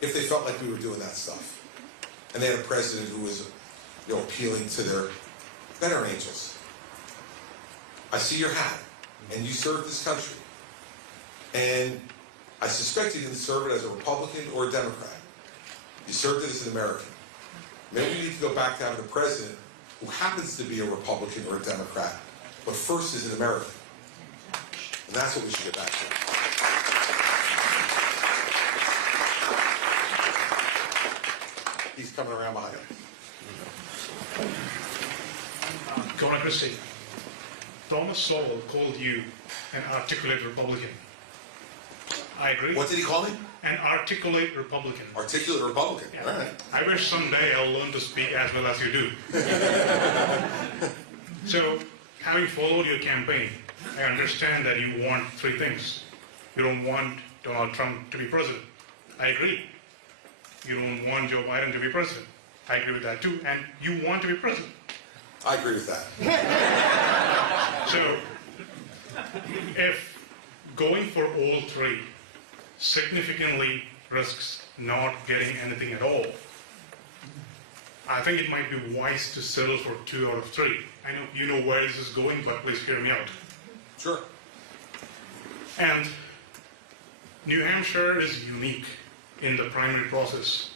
if they felt like we were doing that stuff. And they had a president who was, you know, appealing to their better angels. I see your hat, and you serve this country. And I suspect you didn't serve it as a Republican or a Democrat. You served it as an American. Maybe we need to go back to having a president who happens to be a Republican or a Democrat, but first is an American. And that's what we should get back to. He's coming around behind him. Governor Christie, Thomas Sowell called you an articulate Republican. I agree. What did he call me? An articulate Republican. Articulate Republican. Yeah. All right. I wish someday I'll learn to speak as well as you do. So, having followed your campaign, I understand that you want three things. You don't want Donald Trump to be president. I agree. You don't want Joe Biden to be president. I agree with that too. And you want to be president. I agree with that. So, if going for all three significantly risks not getting anything at all, I think it might be wise to settle for 2 out of 3. I know you know where this is going, but please hear me out. Sure. And New Hampshire is unique in the primary process.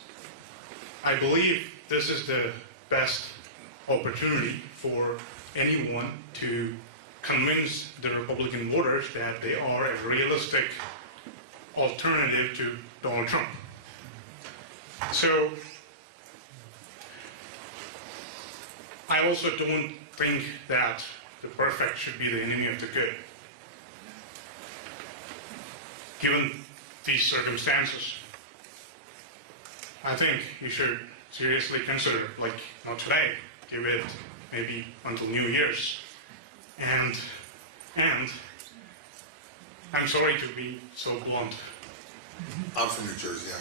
I believe this is the best opportunity for anyone to convince the Republican voters that they are a realistic alternative to Donald Trump. So, I also don't think that the perfect should be the enemy of the good. Given these circumstances, I think you should seriously consider, like not today, give it maybe until New Year's. And I'm sorry to be so blunt. I'm from New Jersey.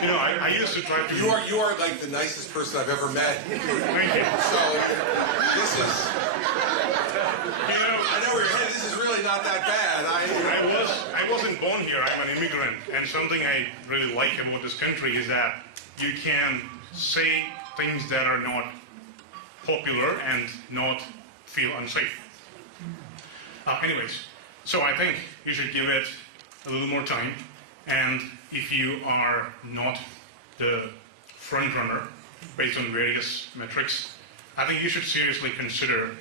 You know, I used to try to. You are like the nicest person I've ever met. Thank you. So this is, you know, I know where you're headed. This is really not that bad. I wasn't born here. I'm an immigrant, and something I really like about this country is that you can say things that are not popular and not feel unsafe. Anyways, so I think you should give it a little more time, and if you are not the front runner based on various metrics, I think you should seriously consider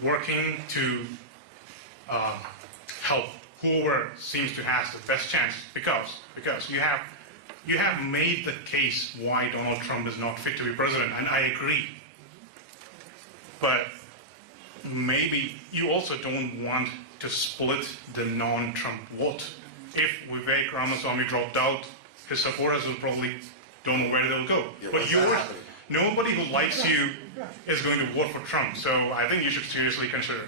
working to help whoever seems to have the best chance, because you have made the case why Donald Trump is not fit to be president, and I agree. But maybe you also don't want to split the non-Trump vote. If Vivek Ramaswamy dropped out, his supporters will probably don't know where they'll go. Yeah, but what's that happening? nobody who likes you is going to vote for Trump. So I think you should seriously consider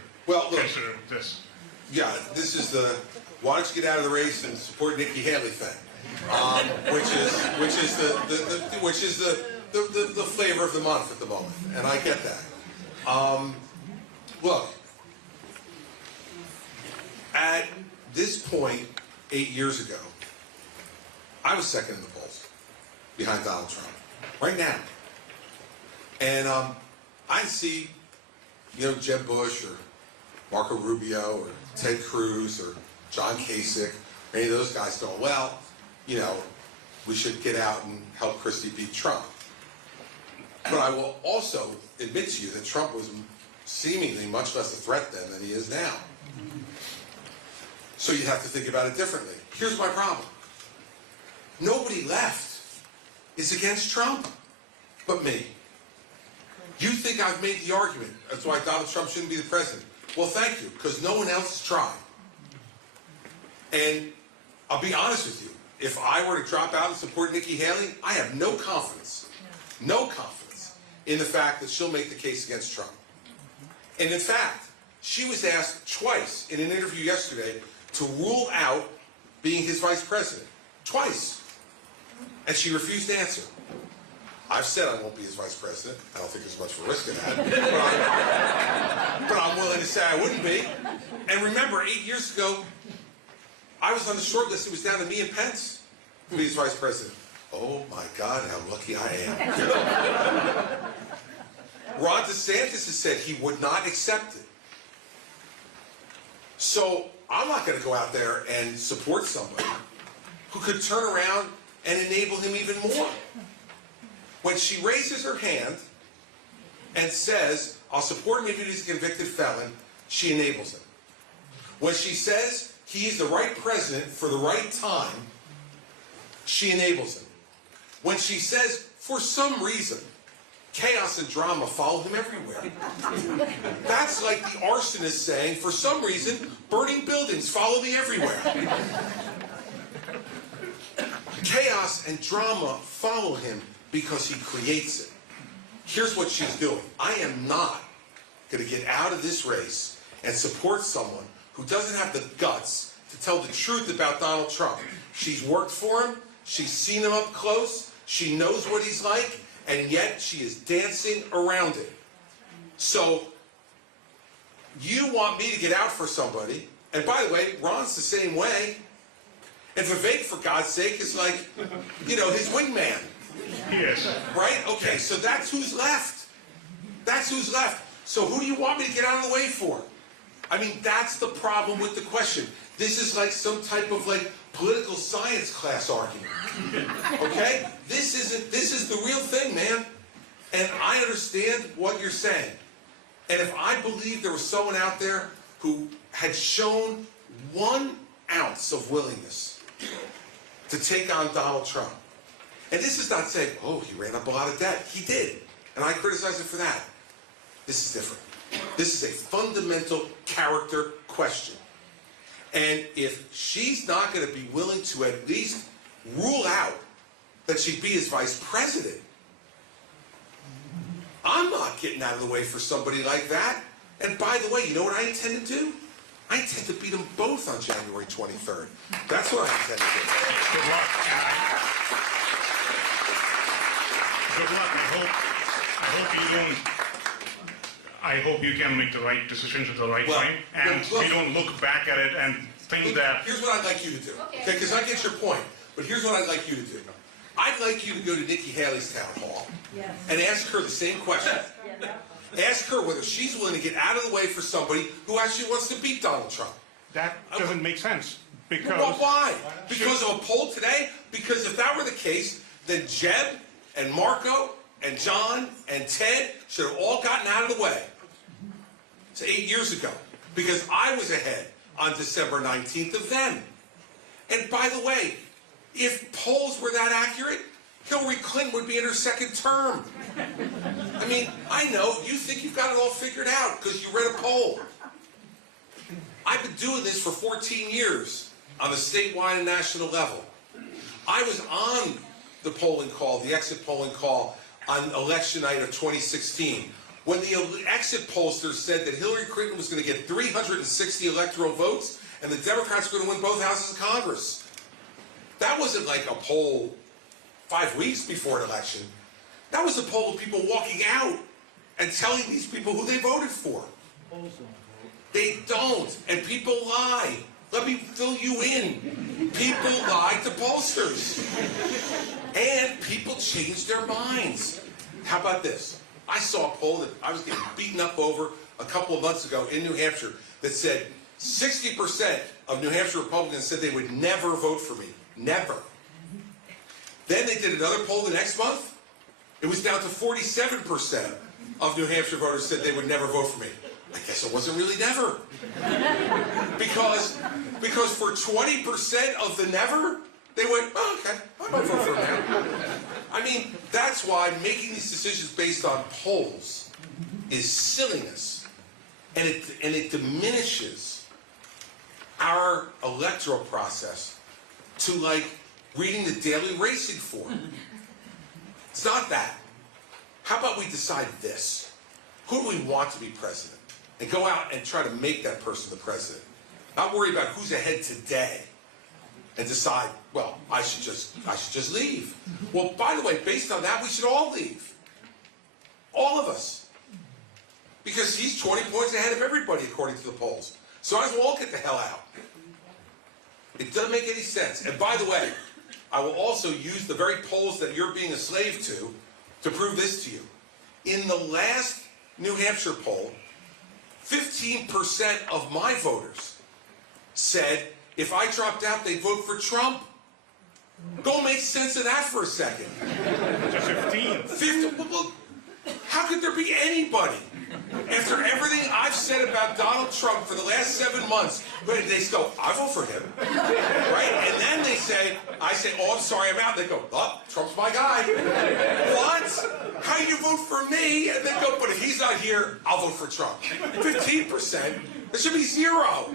this. Yeah, this is the why don't you get out of the race and support Nikki Haley thing, which is the flavor of the month at the moment, and I get that. Look, at this point, 8 years ago, I was second in the polls behind Donald Trump. Right now, and I see, Jeb Bush or Marco Rubio or Ted Cruz or John Kasich, any of those guys going, well, we should get out and help Christie beat Trump. But I will also admit to you that Trump was seemingly much less a threat then than he is now. So you have to think about it differently. Here's my problem. Nobody left is against Trump but me. You think I've made the argument that's why Donald Trump shouldn't be the president. Well, thank you, because no one else has tried. And I'll be honest with you, if I were to drop out and support Nikki Haley, I have no confidence in the fact that she'll make the case against Trump. And in fact, she was asked twice in an interview yesterday to rule out being his vice president. Twice. And she refused to answer. I've said I won't be his vice president. I don't think there's much of a risk in that. But I'm willing to say I wouldn't be. And remember, 8 years ago, I was on the short list. It was down to me and Pence to be his vice president. Oh my God, how lucky I am. Ron DeSantis has said he would not accept it. So I'm not going to go out there and support somebody who could turn around and enable him even more. When she raises her hand and says, I'll support him if he's a convicted felon, she enables him. When she says he's the right president for the right time, she enables him. When she says, for some reason, chaos and drama follow him everywhere. That's like the arsonist saying, for some reason, burning buildings follow me everywhere. Chaos and drama follow him because he creates it. Here's what she's doing. I am not going to get out of this race and support someone who doesn't have the guts to tell the truth about Donald Trump. She's worked for him. She's seen him up close. She knows what he's like. And yet she is dancing around it. So you want me to get out for somebody. And by the way, Ron's the same way. And Vivek, for God's sake, is like, his wingman. Yes. Right? Okay, so that's who's left. That's who's left. So who do you want me to get out of the way for? I mean, that's the problem with the question. This is like some type of like political science class argument. Okay? This is the real thing, man. And I understand what you're saying. And if I believe there was someone out there who had shown 1 ounce of willingness to take on Donald Trump, and this is not saying, oh, he ran up a lot of debt. He did. And I criticize him for that. This is different. This is a fundamental character question. And if she's not going to be willing to at least rule out that she'd be his vice president, I'm not getting out of the way for somebody like that. And by the way, you know what I intend to do? I intend to beat them both on January 23rd. That's what I intend to do. Good luck. Good luck. I hope you can make the right decisions at the right time, and we don't look back at it and think that. Here's what I'd like you to do, okay? Because I get your point, but here's what I'd like you to do. I'd like you to go to Nikki Haley's town hall and ask her the same question. Ask her whether she's willing to get out of the way for somebody who actually wants to beat Donald Trump. That doesn't make sense, because. Well, why? Because of a poll today? Because if that were the case, then Jeb and Marco and John and Ted should have all gotten out of the way. It's 8 years ago. Because I was ahead on December 19th of them. And by the way, if polls were that accurate, Hillary Clinton would be in her second term. I mean, I know you think you've got it all figured out because you read a poll. I've been doing this for 14 years on the statewide and national level. I was on the polling call, the exit polling call, on election night of 2016, when the exit pollsters said that Hillary Clinton was going to get 360 electoral votes and the Democrats were going to win both houses of Congress. That wasn't like a poll 5 weeks before an election. That was a poll of people walking out and telling these people who they voted for. They don't, and people lie. Let me fill you in. People lie to pollsters. And people change their minds. How about this? I saw a poll that I was getting beaten up over a couple of months ago in New Hampshire that said 60% of New Hampshire Republicans said they would never vote for me. Never. Then they did another poll the next month. It was down to 47% of New Hampshire voters said they would never vote for me. I guess it wasn't really never. Because for 20% of the never, they went, oh, okay, I might vote for him now. I mean, that's why making these decisions based on polls is silliness. And it diminishes our electoral process to like reading the daily racing form. It's not that. How about we decide this? Who do we want to be president? And go out and try to make that person the president. Not worry about who's ahead today. And decide, well, I should just leave. Well, by the way, based on that, we should all leave. All of us. Because he's 20 points ahead of everybody, according to the polls. So I might as well all get the hell out. It doesn't make any sense. And by the way, I will also use the very polls that you're being a slave to prove this to you. In the last New Hampshire poll, 15% of my voters said if I dropped out, they'd vote for Trump. Go make sense of that for a second. Just 15. Well, how could there be anybody? After everything I've said about Donald Trump for the last 7 months, but they go, I vote for him. Right? And then they say, I say, oh, I'm sorry, I'm out. They go, oh, Trump's my guy. What? How do you vote for me? And then go, but if he's not here, I'll vote for Trump. 15%. There should be 0.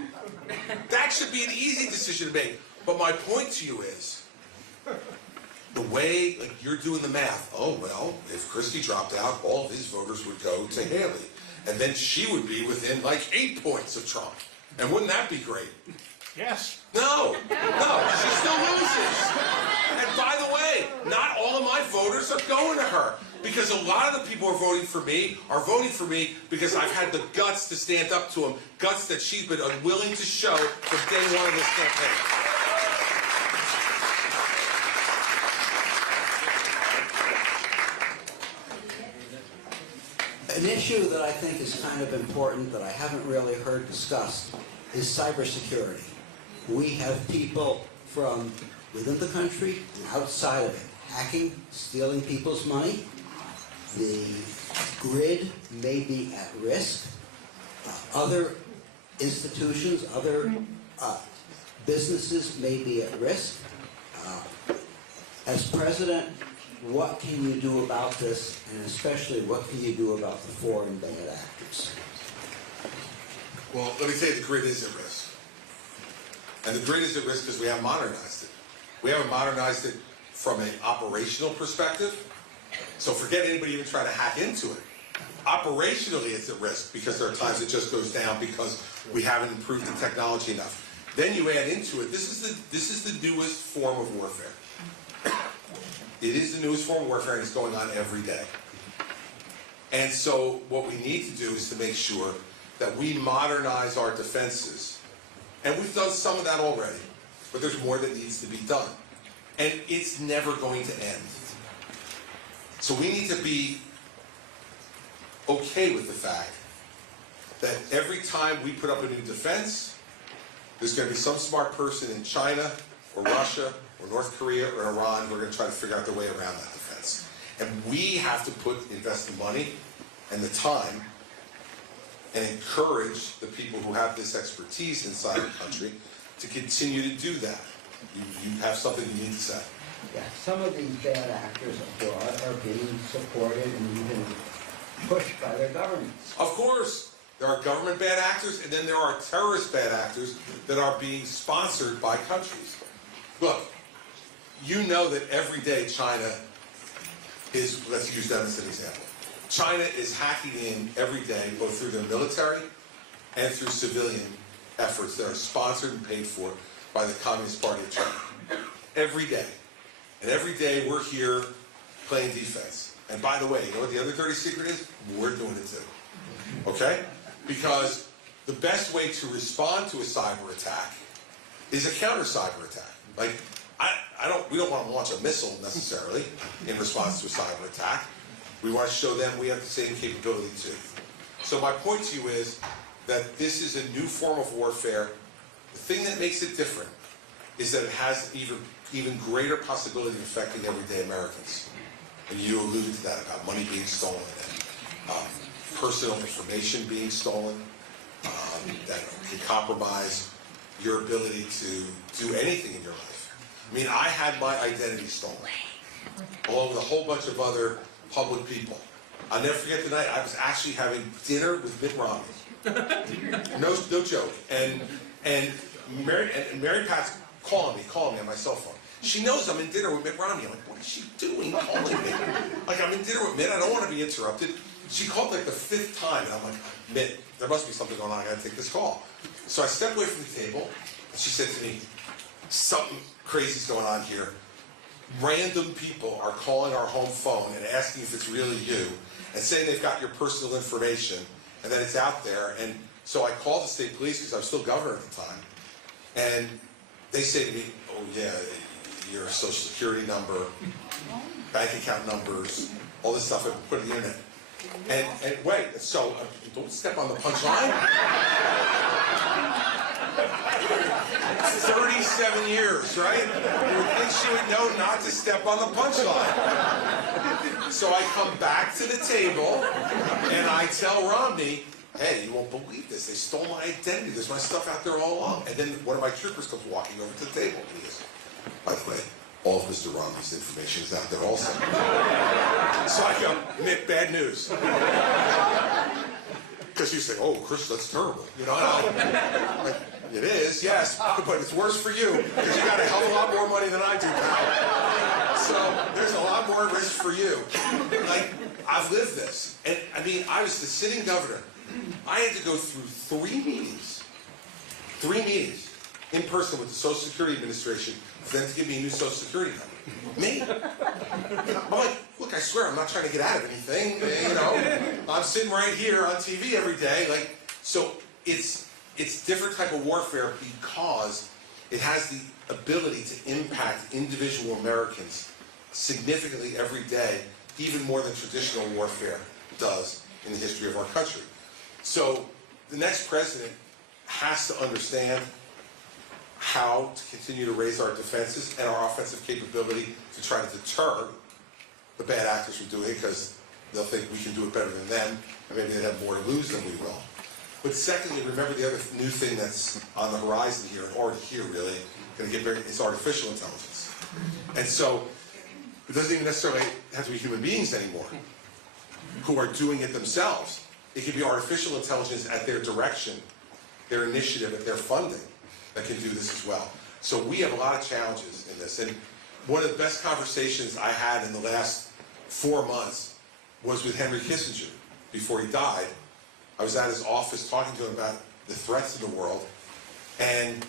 That should be an easy decision to make. But my point to you is, the way like you're doing the math, oh, well, if Christie dropped out, all of his voters would go to Haley. And then she would be within like 8 points of Trump. And wouldn't that be great? Yes. No, she still loses. And by the way, not all of my voters are going to her. Because a lot of the people who are voting for me because I've had the guts to stand up to them, guts that she's been unwilling to show from day one of this campaign. An issue that I think is kind of important that I haven't really heard discussed is cybersecurity. We have people from within the country and outside of it hacking, stealing people's money. The grid may be at risk. Other institutions, other businesses may be at risk. As president, what can you do about this, and especially what can you do about the foreign bad actors? Well, let me tell you, the grid is at risk. And the grid is at risk because we haven't modernized it. We haven't modernized it from an operational perspective. So forget anybody even trying to hack into it. Operationally, it's at risk because there are times it just goes down because we haven't improved the technology enough. Then you add into it, this is the newest form of warfare. It is the newest form of warfare, and it's going on every day. And so what we need to do is to make sure that we modernize our defenses. And we've done some of that already, but there's more that needs to be done. And it's never going to end. So we need to be okay with the fact that every time we put up a new defense, there's going to be some smart person in China or Russia or North Korea or Iran who are going to try to figure out their way around that defense. And we have to invest the money and the time and encourage the people who have this expertise inside the country to continue to do that. You have something you need to say. Yeah, some of these bad actors abroad are being supported and even pushed by their governments. Of course, there are government bad actors, and then there are terrorist bad actors that are being sponsored by countries. Look, you know that every day China is, let's use them as an example. China is hacking in every day, both through their military and through civilian efforts that are sponsored and paid for by the Communist Party of China. Every day. And every day we're here playing defense. And by the way, you know what the other dirty secret is? We're doing it too. Okay? Because the best way to respond to a cyber attack is a counter cyber attack. Like, we don't want to launch a missile necessarily in response to a cyber attack. We want to show them we have the same capability too. So my point to you is that this is a new form of warfare. The thing that makes it different is that it has even greater possibility of affecting everyday Americans. And you alluded to that about money being stolen and personal information being stolen that can compromise your ability to do anything in your life. I mean, I had my identity stolen, along with a whole bunch of other public people. I'll never forget the night I was actually having dinner with Mitt Romney. No joke. And Mary Pat's calling me on my cell phone. She knows I'm in dinner with Mitt Romney. I'm like, what is she doing calling me? Like, I'm in dinner with Mitt, I don't want to be interrupted. She called like the 5th time, and I'm like, Mitt, there must be something going on, I gotta take this call. So I stepped away from the table, and she said to me, something crazy's going on here. Random people are calling our home phone and asking if it's really you, and saying they've got your personal information, and that it's out there. And so I called the state police, because I was still governor at the time, and they say to me, oh yeah, your social security number, bank account numbers, all this stuff I put on the internet. And wait, so don't step on the punchline. 37 years, right? You would think she would know not to step on the punchline. So I come back to the table and I tell Romney, hey, you won't believe this. They stole my identity. There's my stuff out there all along. And then one of my troopers comes walking over to the table and he goes, by the way, all of Mr. Romney's information is out there also. So I go, Nick, bad news. Because you say, oh, Chris, that's terrible. You know, like, it is, yes, but it's worse for you because you got a hell of a lot more money than I do, pal. So there's a lot more risk for you. Like, I've lived this. And I mean, I was the sitting governor. I had to go through 3 meetings in person with the Social Security Administration for them to give me a new Social Security number. Me. I'm like, look, I swear I'm not trying to get out of anything, you know. I'm sitting right here on TV every day. Like, so it's different type of warfare because it has the ability to impact individual Americans significantly every day, even more than traditional warfare does. in the history of our country. So the next president has to understand how to continue to raise our defenses and our offensive capability to try to deter the bad actors from doing it, because they'll think we can do it better than them, and maybe they have more to lose than we will. But secondly, remember the other new thing that's on the horizon here, and already here really, is artificial intelligence. And so it doesn't even necessarily have to be human beings anymore who are doing it themselves. It can be artificial intelligence at their direction, their initiative, at their funding that can do this as well. So we have a lot of challenges in this. And one of the best conversations I had in the last 4 months was with Henry Kissinger before he died. I was at his office talking to him about the threats in the world. And,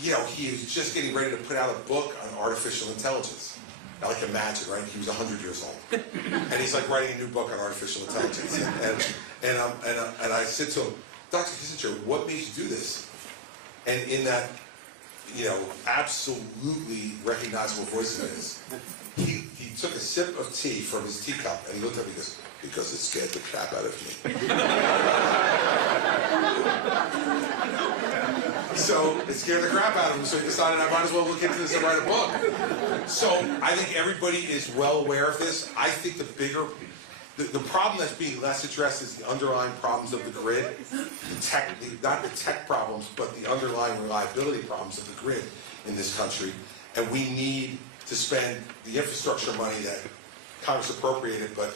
you know, he was just getting ready to put out a book on artificial intelligence. Now, like, imagine, right? He was 100 years old. And he's like writing a new book on artificial intelligence. And I said to him, Dr. Kissinger, what made you do this? And in that, you know, absolutely recognizable voice of his, he took a sip of tea from his teacup and he looked at me and goes, because it scared the crap out of me. So it scared the crap out of him, so he decided I might as well look into this and write a book. So I think everybody is well aware of this. I think the problem that's being less addressed is the underlying problems of the grid, not the tech problems, but the underlying reliability problems of the grid in this country. And we need to spend the infrastructure money that Congress appropriated, but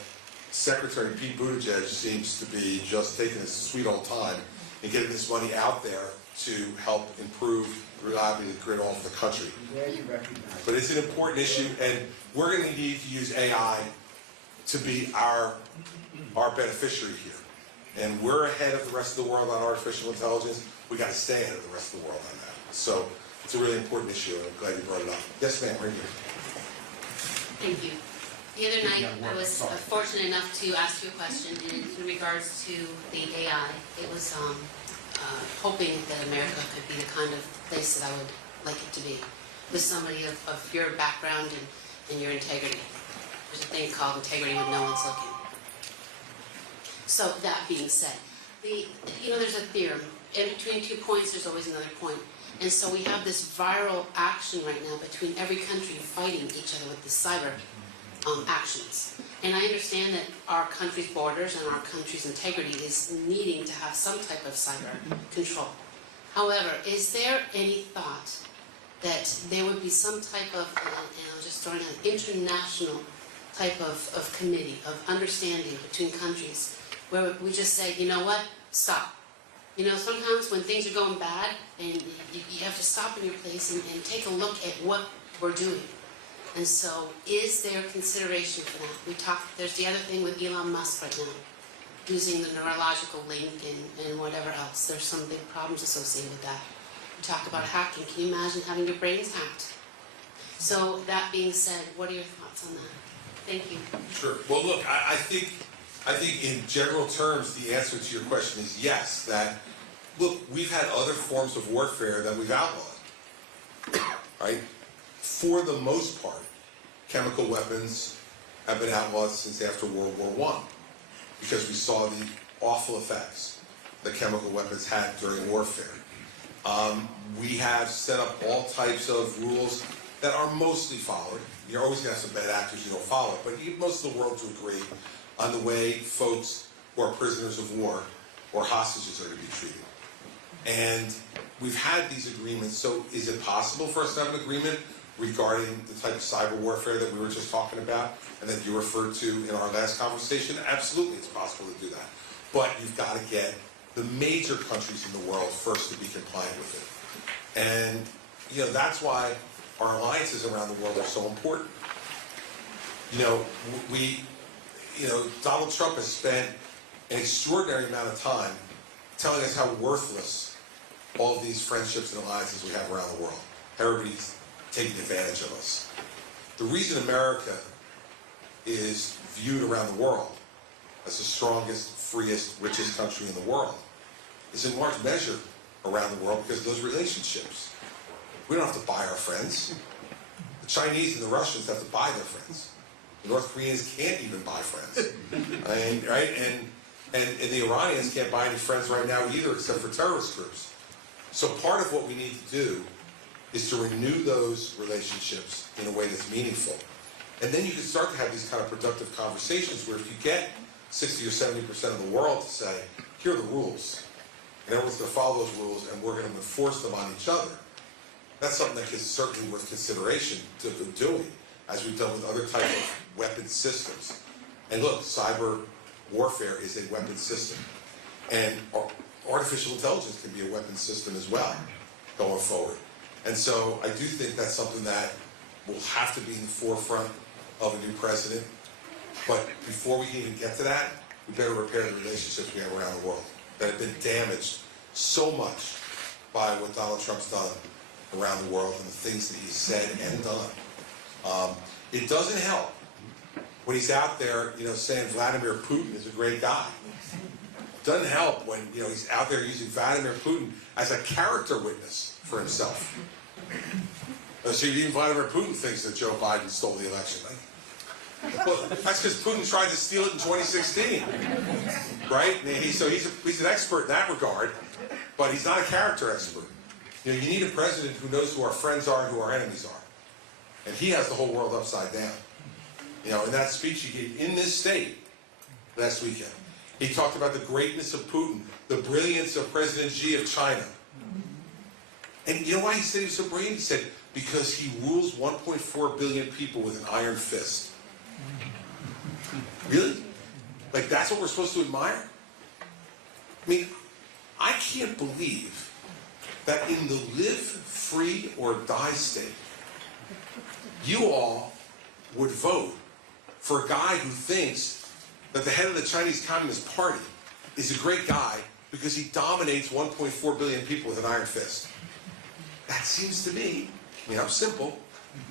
Secretary Pete Buttigieg seems to be just taking his sweet old time and getting this money out there to help improve the reliability of the grid all over the country. But it's an important issue, and we're going to need to use AI to be our beneficiary here. And we're ahead of the rest of the world on artificial intelligence. We got to stay ahead of the rest of the world on that. So it's a really important issue, and I'm glad you brought it up. Yes, ma'am, right here. Thank you. The other night, I was fortunate enough to ask you a question in regards to the AI. It was hoping that America could be the kind of place that I would like it to be, with somebody of your background and your integrity. There's a thing called integrity when no one's looking. So that being said, there's a theorem. In between 2 points, there's always another point. And so we have this viral action right now between every country fighting each other with the cyber actions. And I understand that our country's borders and our country's integrity is needing to have some type of cyber control. However, is there any thought that there would be some type of, and I'm just throwing an international type of committee, of understanding between countries, where we just say, you know what, stop. You know, sometimes when things are going bad, and you have to stop in your place and take a look at what we're doing. And so, is there consideration for that? There's the other thing with Elon Musk right now, using the neurological link and whatever else. There's some big problems associated with that. We talk about hacking. Can you imagine having your brains hacked? So, that being said, what are your thoughts on that? Thank you. Sure. Well, look, I think in general terms, the answer to your question is yes. That, look, we've had other forms of warfare that we've outlawed, right? For the most part, chemical weapons have been outlawed since after World War I, because we saw the awful effects that chemical weapons had during warfare. We have set up all types of rules that are mostly followed. You're always going to have some bad actors you don't follow, but most of the world to agree on the way folks who are prisoners of war or hostages are to be treated. And we've had these agreements, so is it possible for us to have an agreement regarding the type of cyber warfare that we were just talking about and that you referred to in our last conversation? Absolutely, it's possible to do that. But you've got to get the major countries in the world first to be compliant with it. And, you know, that's why our alliances around the world are so important. You know, Donald Trump has spent an extraordinary amount of time telling us how worthless all of these friendships and alliances we have around the world. Everybody's taking advantage of us. The reason America is viewed around the world as the strongest, freest, richest country in the world is in large measure around the world because of those relationships. We don't have to buy our friends. The Chinese and the Russians have to buy their friends. The North Koreans can't even buy friends. Right? And And the Iranians can't buy any friends right now either, except for terrorist groups. So part of what we need to do is to renew those relationships in a way that's meaningful. And then you can start to have these kind of productive conversations where if you get 60 or 70% of the world to say, here are the rules, and everyone's going to follow those rules, and we're going to enforce them on each other, that's something that is certainly worth consideration to doing, as we've done with other types of weapon systems. And look, cyber warfare is a weapon system. And artificial intelligence can be a weapon system as well, going forward. And so I do think that's something that will have to be in the forefront of a new president. But before we can even get to that, we better repair the relationships we have around the world that have been damaged so much by what Donald Trump's done around the world and the things that he's said and done. It doesn't help when he's out there, saying Vladimir Putin is a great guy. It doesn't help when, he's out there using Vladimir Putin as a character witness for himself. So even Vladimir Putin thinks that Joe Biden stole the election. Well, that's because Putin tried to steal it in 2016, right? So he's an expert in that regard, but he's not a character expert. You need a president who knows who our friends are and who our enemies are. And he has the whole world upside down. In that speech he gave in this state last weekend, he talked about the greatness of Putin, the brilliance of President Xi of China. And you know why he said he was so brilliant? He said, because he rules 1.4 billion people with an iron fist. Really? Like, that's what we're supposed to admire? I mean, I can't believe that in the live free or die state, you all would vote for a guy who thinks that the head of the Chinese Communist Party is a great guy because he dominates 1.4 billion people with an iron fist. That seems to me, I'm simple,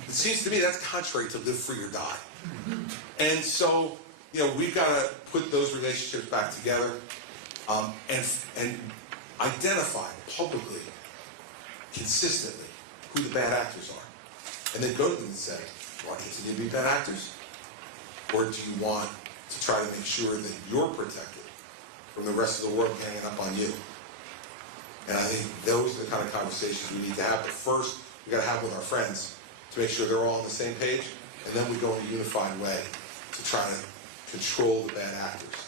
it seems to me that's contrary to live free or die. And so, we've got to put those relationships back together and identify publicly, consistently, who the bad actors are. And then go to them and say, do you want to continue to be bad actors? Or do you want to try to make sure that you're protected from the rest of the world hanging up on you? And I think those are the kind of conversations we need to have. But first, we've got to have with our friends to make sure they're all on the same page. And then we go in a unified way to try to control the bad actors.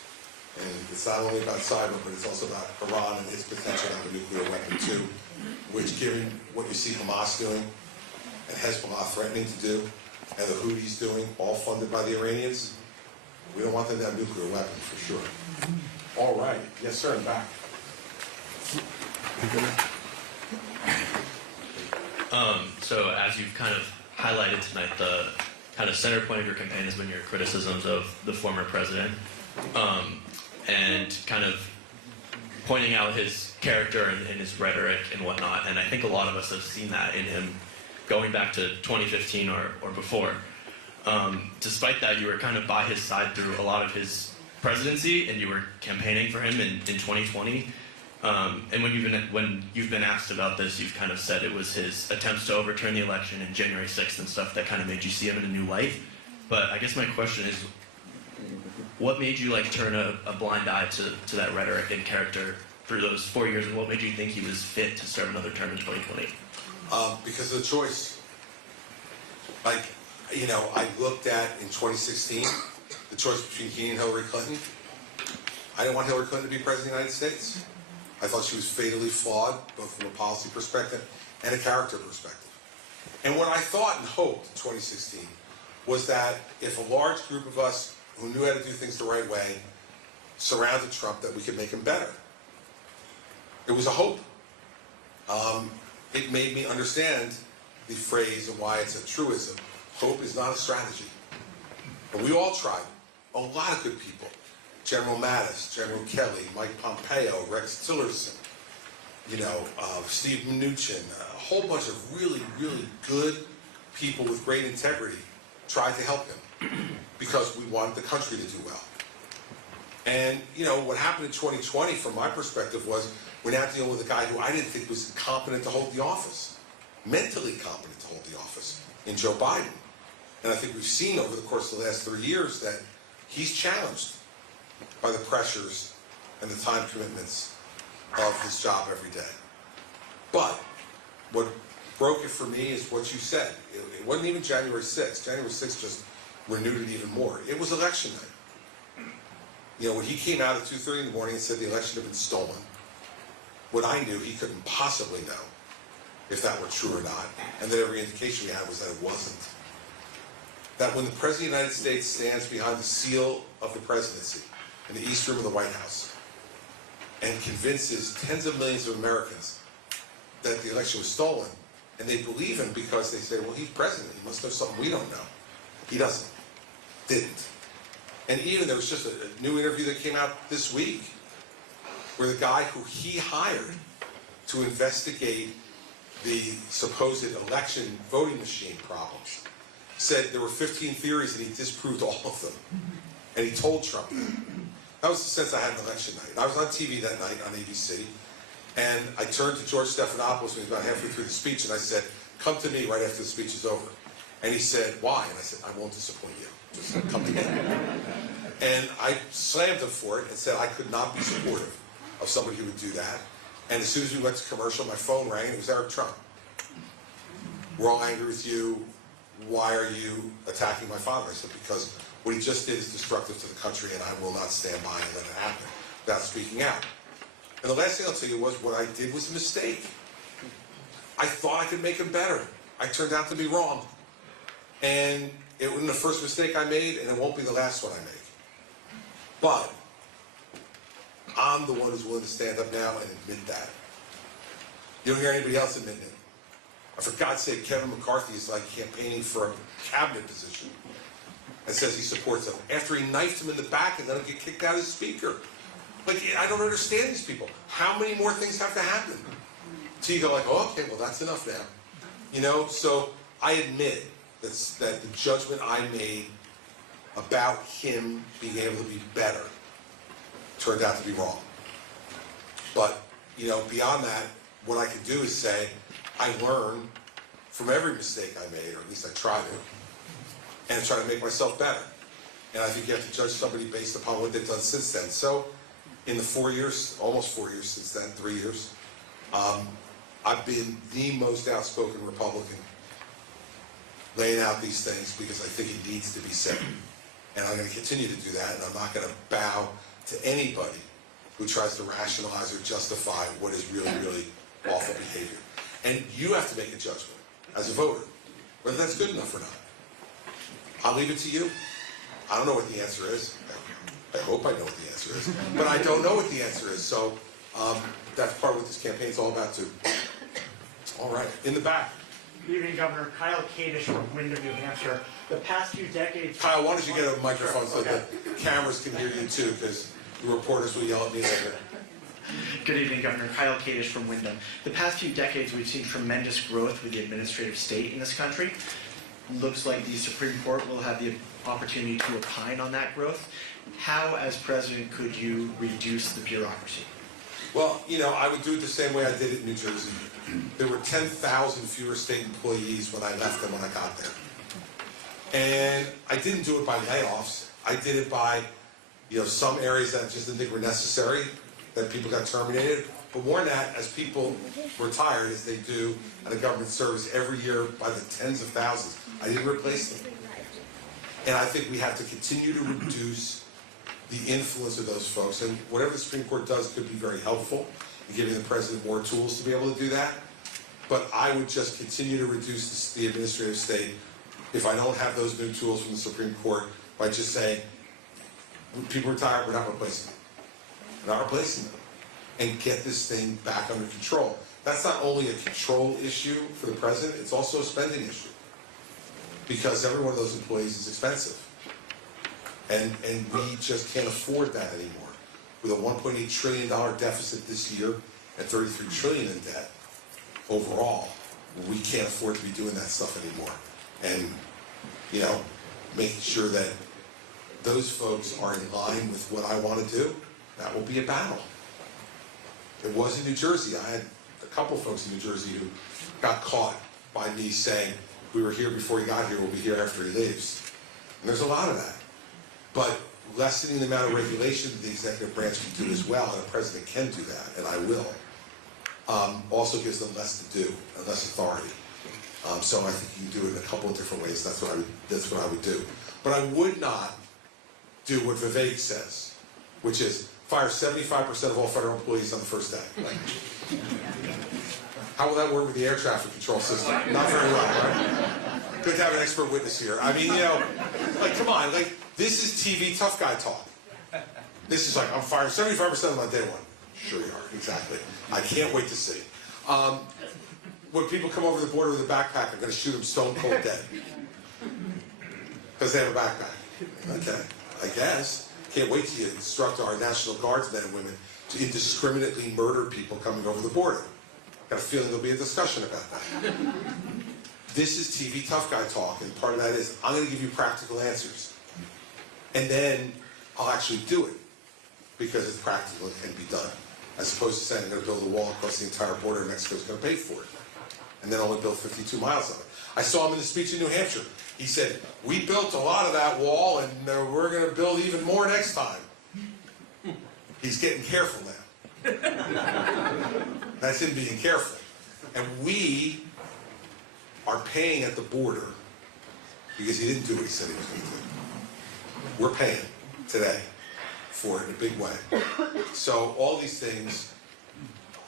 And it's not only about cyber, but it's also about Iran and its potential to have a nuclear weapon too, which, given what you see Hamas doing and Hezbollah threatening to do, and the Houthis doing, all funded by the Iranians, we don't want them to have nuclear weapons for sure. All right. Yes, sir, in back. So as you've kind of highlighted tonight, the kind of center point of your campaign has been your criticisms of the former president, and kind of pointing out his character and his rhetoric and whatnot. And I think a lot of us have seen that in him going back to 2015 or before. Despite that, you were kind of by his side through a lot of his presidency, and you were campaigning for him in 2020. And when you've been asked about this, you've kind of said it was his attempts to overturn the election in January 6th and stuff that kind of made you see him in a new light. But I guess my question is, what made you turn a blind eye to that rhetoric and character through those 4 years, and what made you think he was fit to serve another term in 2020? Because of the choice. I looked at, in 2016, the choice between he and Hillary Clinton. I didn't want Hillary Clinton to be president of the United States. I thought she was fatally flawed, both from a policy perspective and a character perspective. And what I thought and hoped in 2016 was that if a large group of us who knew how to do things the right way surrounded Trump, that we could make him better. It was a hope. It made me understand the phrase and why it's a truism. Hope is not a strategy. And we all tried. A lot of good people. General Mattis, General Kelly, Mike Pompeo, Rex Tillerson, Steve Mnuchin, a whole bunch of really, really good people with great integrity tried to help him because we wanted the country to do well. And, what happened in 2020, from my perspective, was we're now dealing with a guy who I didn't think was competent to hold the office, mentally competent to hold the office, in Joe Biden. And I think we've seen over the course of the last 3 years that he's challenged by the pressures and the time commitments of this job every day. But what broke it for me is what you said. It wasn't even January 6th. January 6th just renewed it even more. It was election night. You know, when he came out at 2:30 in the morning and said the election had been stolen, what I knew, he couldn't possibly know if that were true or not, and that every indication we had was that it wasn't. That when the President of the United States stands behind the seal of the presidency in the East Room of the White House and convinces tens of millions of Americans that the election was stolen, and they believe him because they say, well, he's president, he must know something we don't know. He doesn't. Didn't. And even there was just a new interview that came out this week where the guy who he hired to investigate the supposed election voting machine problems said there were 15 theories and he disproved all of them. And he told Trump that. That was the sense I had in election night. I was on TV that night on ABC, and I turned to George Stephanopoulos when he was about halfway through the speech, and I said, come to me right after the speech is over. And he said, why? And I said, I won't disappoint you. Just come to me. And I slammed him for it and said I could not be supportive of somebody who would do that. And as soon as we went to commercial, my phone rang, and it was Eric Trump. We're all angry with you. Why are you attacking my father? I said, because what he just did is destructive to the country, and I will not stand by and let it happen without speaking out. And the last thing I'll tell you was what I did was a mistake. I thought I could make him better. I turned out to be wrong. And it wasn't the first mistake I made, and it won't be the last one I make. But I'm the one who's willing to stand up now and admit that. You don't hear anybody else admitting it. For God's sake, Kevin McCarthy is like campaigning for a cabinet position and says he supports him after he knifed him in the back and let him get kicked out as speaker. Like, I don't understand these people. How many more things have to happen? So you go like, oh, okay, well, that's enough now. You know, so I admit that the judgment I made about him being able to be better turned out to be wrong. But, you know, beyond that, what I can do is say, I learn from every mistake I made, or at least I try to, and try to make myself better. And I think you have to judge somebody based upon what they've done since then. So, in the 4 years, almost 4 years since then, 3 years, I've been the most outspoken Republican laying out these things because I think it needs to be said. And I'm going to continue to do that, and I'm not going to bow to anybody who tries to rationalize or justify what is really, really awful behavior. And you have to make a judgment as a voter, whether that's good enough or not. I'll leave it to you. I don't know what the answer is. I hope I know what the answer is. But I don't know what the answer is. So that's part of what this campaign is all about, too. All right. In the back. Good evening, Governor. Kyle Kadish from Wyndham, New Hampshire. The past few decades... Kyle, why don't you get a microphone so the cameras can hear you, too, because the reporters will yell at me later. Good evening, Governor. Kyle Kadish from Wyndham. The past few decades, we've seen tremendous growth with the administrative state in this country. Looks like the Supreme Court will have the opportunity to opine on that growth. How, as president, could you reduce the bureaucracy? Well, you know, I would do it the same way I did it in New Jersey. There were 10,000 fewer state employees when I left than when I got there. And I didn't do it by layoffs. I did it by, you know, some areas that I just didn't think were necessary, that people got terminated. But more than that, as people retired, as they do in a government service every year by the tens of thousands, I didn't replace them. And I think we have to continue to reduce the influence of those folks. And whatever the Supreme Court does could be very helpful in giving the president more tools to be able to do that. But I would just continue to reduce the administrative state if I don't have those new tools from the Supreme Court by just saying, when people retire, we're not replacing them. We're not replacing them. And get this thing back under control. That's not only a control issue for the president, it's also a spending issue. Because every one of those employees is expensive. And we just can't afford that anymore. With a $1.8 trillion deficit this year and $33 trillion in debt overall, we can't afford to be doing that stuff anymore. And, you know, making sure that those folks are in line with what I want to do, that will be a battle. It was in New Jersey. I had a couple folks in New Jersey who got caught by me saying, we were here before he got here, we'll be here after he leaves. And there's a lot of that. But lessening the amount of regulation that the executive branch can do as well, and a president can do that, and I will, also gives them less to do and less authority. So I think you can do it in a couple of different ways. That's what I would do. But I would not do what Vivek says, which is fire 75% of all federal employees on the first day. Like, how will that work with the air traffic control system? Not very well, right? Good to have an expert witness here. I mean, you know, like, come on, like, this is TV tough guy talk. This is like, I'm firing 75% of my day one. Sure you are, exactly. I can't wait to see. When people come over the border with a backpack, I'm going to shoot them stone cold dead. Because they have a backpack. Okay, I guess. Can't wait till you instruct our National Guards men and women to indiscriminately murder people coming over the border. Got a feeling there'll be a discussion about that. This is TV tough guy talk, and part of that is I'm going to give you practical answers. And then I'll actually do it, because it's practical and can be done. As opposed to saying I'm going to build a wall across the entire border and Mexico's going to pay for it. And then only build 52 miles of it. I saw him in the speech in New Hampshire. He said, we built a lot of that wall and we're going to build even more next time. He's getting careful now. That's him being careful. And we are paying at the border because he didn't do what he said he was going to do. We're paying today for it in a big way. So all these things,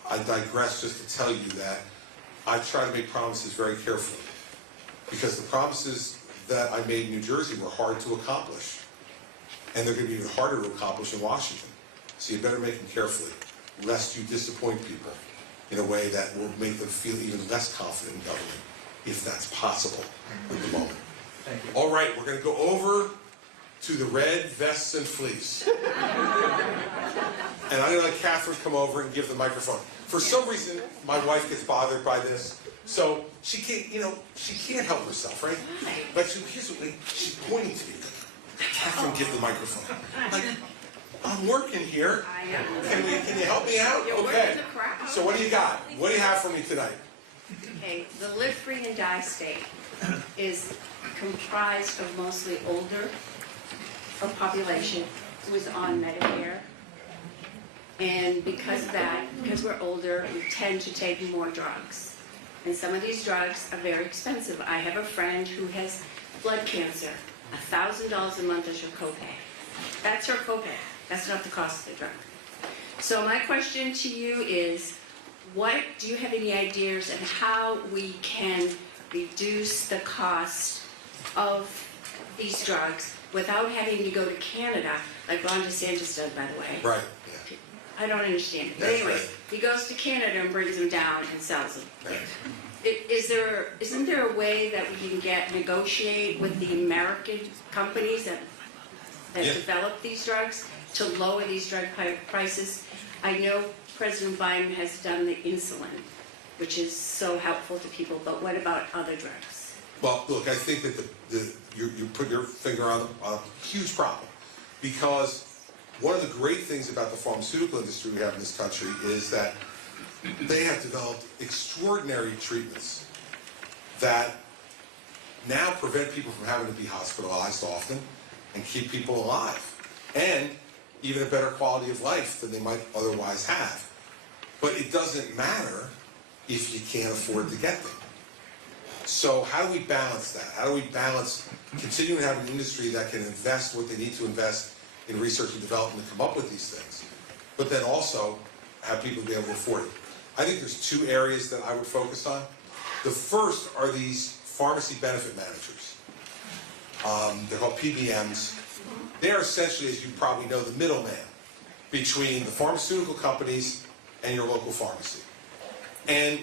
I digress just to tell you that I try to make promises very carefully, because the promises that I made in New Jersey were hard to accomplish, and they're going to be even harder to accomplish in Washington. So you better make them carefully, lest you disappoint people in a way that will make them feel even less confident in government, if that's possible at the moment. Thank you. All right, we're going to go over to the red vests and fleece. And I'm going to let Catherine come over and give the microphone. For some reason, my wife gets bothered by this, so she can't, you know, she can't help herself, right? Like, here's what, like, she's pointing to me. Catherine, give the microphone. Like, I'm working here. Can you help me out? Okay. So what do you got? What do you have for me tonight? Okay, the Live Free and Die state is comprised of mostly older population who is on Medicare. And because of that, because we're older, we tend to take more drugs. And some of these drugs are very expensive. I have a friend who has blood cancer. $1,000 a month is her copay. That's her copay. That's not the cost of the drug. So my question to you is, do you have any ideas on how we can reduce the cost of these drugs without having to go to Canada, like Ron DeSantis does, by the way? Right. I don't understand it. But That's anyways, right. he goes to Canada and brings them down and sells them. Right. Isn't there a way that we can negotiate with the American companies that Yeah. develop these drugs to lower these drug prices? I know President Biden has done the insulin, which is so helpful to people, but what about other drugs? Well, look, I think that you put your finger on a huge problem, because one of the great things about the pharmaceutical industry we have in this country is that they have developed extraordinary treatments that now prevent people from having to be hospitalized often and keep people alive, and even a better quality of life than they might otherwise have. But it doesn't matter if you can't afford to get them. So how do we balance that? How do we balance continuing to have an industry that can invest what they need to invest in research and development to come up with these things, but then also have people be able to afford it? I think there's two areas that I would focus on. The first are these pharmacy benefit managers. They're called PBMs. They're essentially, as you probably know, the middleman between the pharmaceutical companies and your local pharmacy. And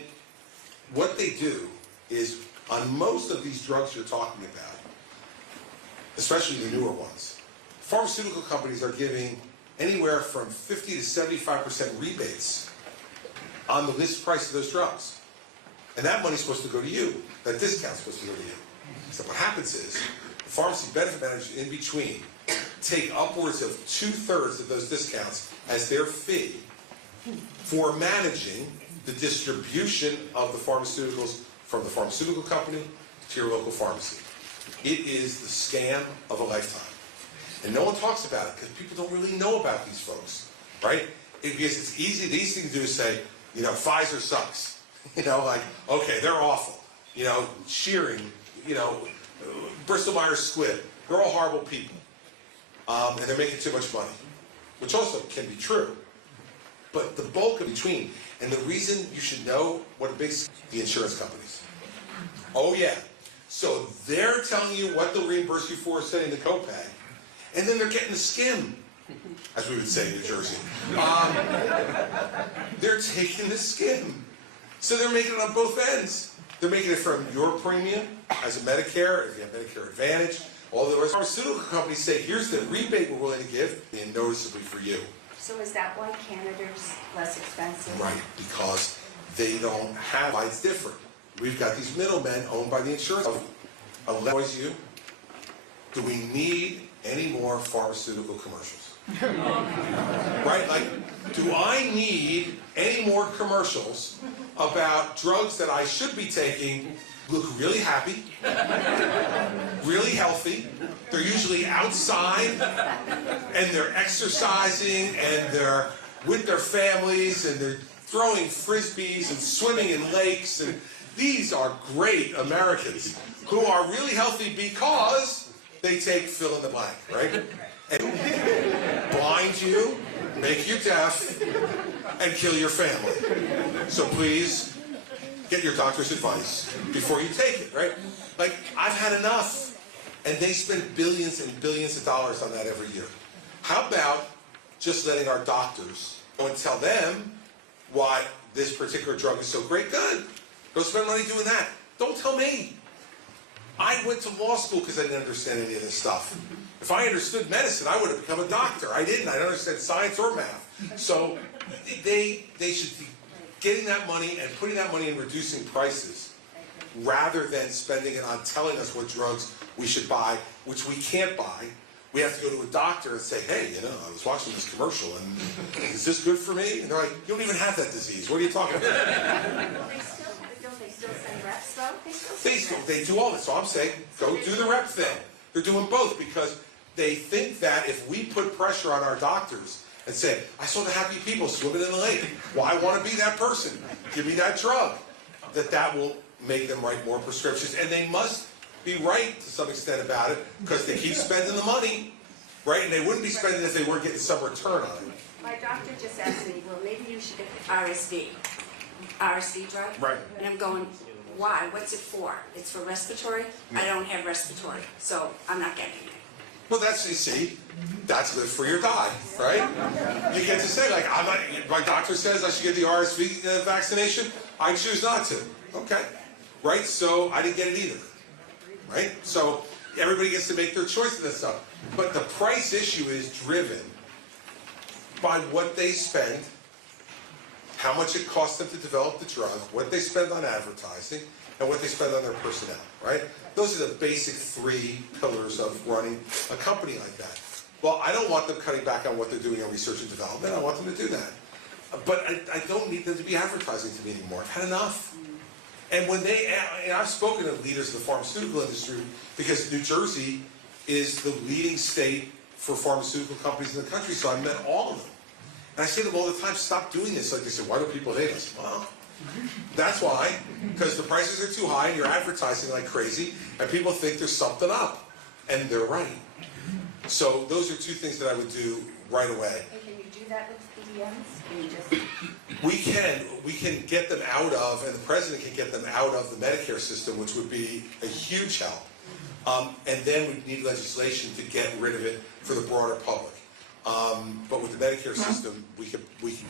what they do is, on most of these drugs you're talking about, especially the newer ones, pharmaceutical companies are giving anywhere from 50 to 75% rebates on the list price of those drugs. And that money's supposed to go to you. That discount's supposed to go to you. So what happens is, the pharmacy benefit managers in between take upwards of 2/3 of those discounts as their fee for managing the distribution of the pharmaceuticals from the pharmaceutical company to your local pharmacy. It is the scam of a lifetime. And no one talks about it because people don't really know about these folks, right? Because it's easy, the easy thing to do is say, you know, Pfizer sucks. You know, like, okay, they're awful. You know, Shearing, you know, Bristol Myers Squibb, they're all horrible people. And they're making too much money, which also can be true. But the bulk of between, and the reason you should know what a big, the insurance companies. Oh yeah. So they're telling you what they'll reimburse you for setting the copay, and then they're getting the skim, as we would say in New Jersey. They're taking the skim. So they're making it on both ends. They're making it from your premium as a Medicare, if you have Medicare Advantage, all the rest. Pharmaceutical companies say, here's the rebate we're willing to give, and noticeably for you. So is that why Canada's less expensive? Right, because they don't have, why it's different. We've got these middlemen owned by the insurance company. Allows you, do we need any more pharmaceutical commercials? Right, like, do I need any more commercials about drugs that I should be taking, look really happy, really healthy, they're usually outside, and they're exercising, and they're with their families, and they're throwing frisbees and swimming in lakes, and these are great Americans who are really healthy because they take fill in the blank, right? And blind you, make you deaf, and kill your family. So please, get your doctor's advice before you take it, right? Like, I've had enough. And they spend billions and billions of dollars on that every year. How about just letting our doctors go and tell them why this particular drug is so great? Good. Go spend money doing that. Don't tell me. I went to law school because I didn't understand any of this stuff. If I understood medicine, I would have become a doctor. I didn't. I don't understand science or math. So they should be getting that money and putting that money in reducing prices rather than spending it on telling us what drugs we should buy, which we can't buy. We have to go to a doctor and say, hey, you know, I was watching this commercial, and is this good for me? And they're like, you don't even have that disease. What are you talking about? Don't they still send reps though? They do all this. So I'm saying, go do the rep thing. They're doing both because they think that if we put pressure on our doctors and say, I saw the happy people swimming in the lake. Well, I want to be that person. Give me that drug. That will make them write more prescriptions. And they must be right to some extent about it because they keep spending the money, right? And they wouldn't be spending it if they weren't getting some return on it. My doctor just asked me, well, maybe you should get the RSV drug. Right. And I'm going, why? What's it for? It's for respiratory? I don't have respiratory, so I'm not getting it. Well, that's, you see, that's good for your die, right? You get to say, like, my doctor says I should get the RSV vaccination. I choose not to. Okay. Right? So I didn't get it either. Right? So everybody gets to make their choice of this stuff. But the price issue is driven by what they spend, how much it costs them to develop the drug, what they spend on advertising, and what they spend on their personnel, right? Those are the basic three pillars of running a company like that. Well, I don't want them cutting back on what they're doing in research and development. I want them to do that. But I don't need them to be advertising to me anymore. I've had enough. And when and I've spoken to leaders of the pharmaceutical industry because New Jersey is the leading state for pharmaceutical companies in the country, so I met all of them. And I say to them all the time, stop doing this. Like they said, why do people hate us? Well, that's why, because the prices are too high and you're advertising like crazy, and people think there's something up, and they're right. So those are two things that I would do right away. And can you do that with PBMs? Can you just... We can get them out of, and the president can get them out of the Medicare system, which would be a huge help. And then we need legislation to get rid of it for the broader public. But with the Medicare system, we can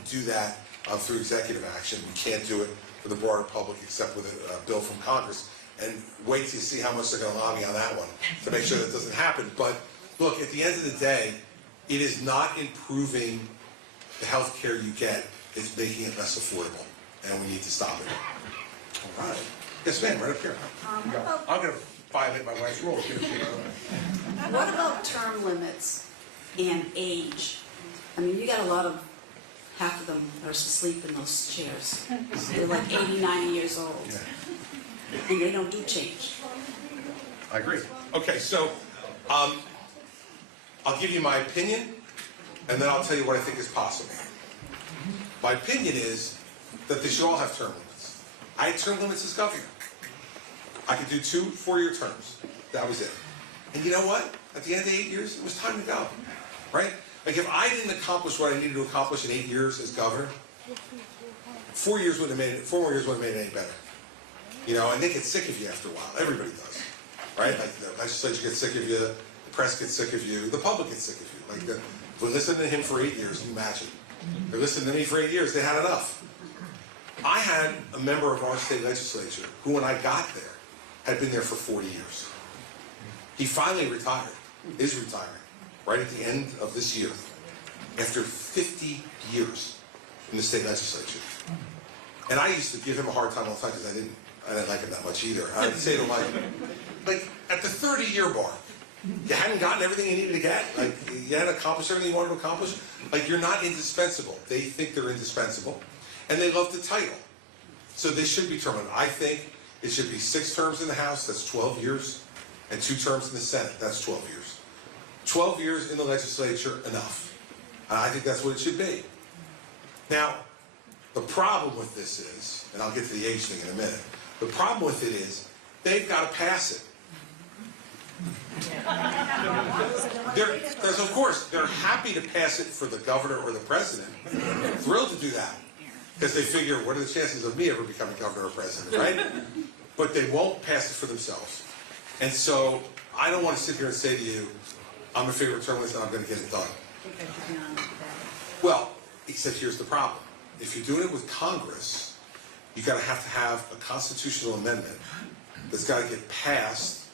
do that through executive action. We can't do it for the broader public except with a bill from Congress. And wait to see how much they're going to lobby on that one to make sure that doesn't happen. But look, at the end of the day, it is not improving the health care you get. It's making it less affordable, and we need to stop it. All right. Yes, ma'am, right up here. I'm going to violate my wife's rules. What about term limits and age? I mean, you got a lot of, half of them are asleep in those chairs. They're like 80, 90 years old. Yeah. And they don't do change. I agree. Okay, so I'll give you my opinion, and then I'll tell you what I think is possible. My opinion is that they should all have term limits. I had term limits as governor. I could do 2 4-year terms. That was it. And you know what? At the end of 8 years, it was time to go, right? Like if I didn't accomplish what I needed to accomplish in 8 years as governor, 4 years wouldn't have made it. 4 more years wouldn't have made it any better. You know, and they get sick of you after a while. Everybody does, right? Like the legislature gets sick of you, the press gets sick of you, the public gets sick of you. Like we listened to him for 8 years. Can you imagine? They listened to me for 8 years. They had enough. I had a member of our state legislature who, when I got there, had been there for 40 years. He finally retired, is retiring, right at the end of this year, after 50 years in the state legislature. And I used to give him a hard time all the time because I didn't like him that much either. I'd say to him, like at the 30-year bar, you hadn't gotten everything you needed to get, like you hadn't accomplished everything you wanted to accomplish, like you're not indispensable. They think they're indispensable, and they love the title. So they should be termed. I think it should be 6 terms in the House, that's 12 years, and 2 terms in the Senate, that's 12 years. 12 years in the legislature, enough. And I think that's what it should be. Now, the problem with this is, and I'll get to the age thing in a minute, the problem with it is, they've got to pass it. Of course, they're happy to pass it for the governor or the president. Thrilled to do that. Because they figure, what are the chances of me ever becoming governor or president, right? But they won't pass it for themselves. And so, I don't want to sit here and say to you, I'm a favorite term limit and I'm going to get it done. Well, except here's the problem. If you're doing it with Congress, you got to have a constitutional amendment that's got to get passed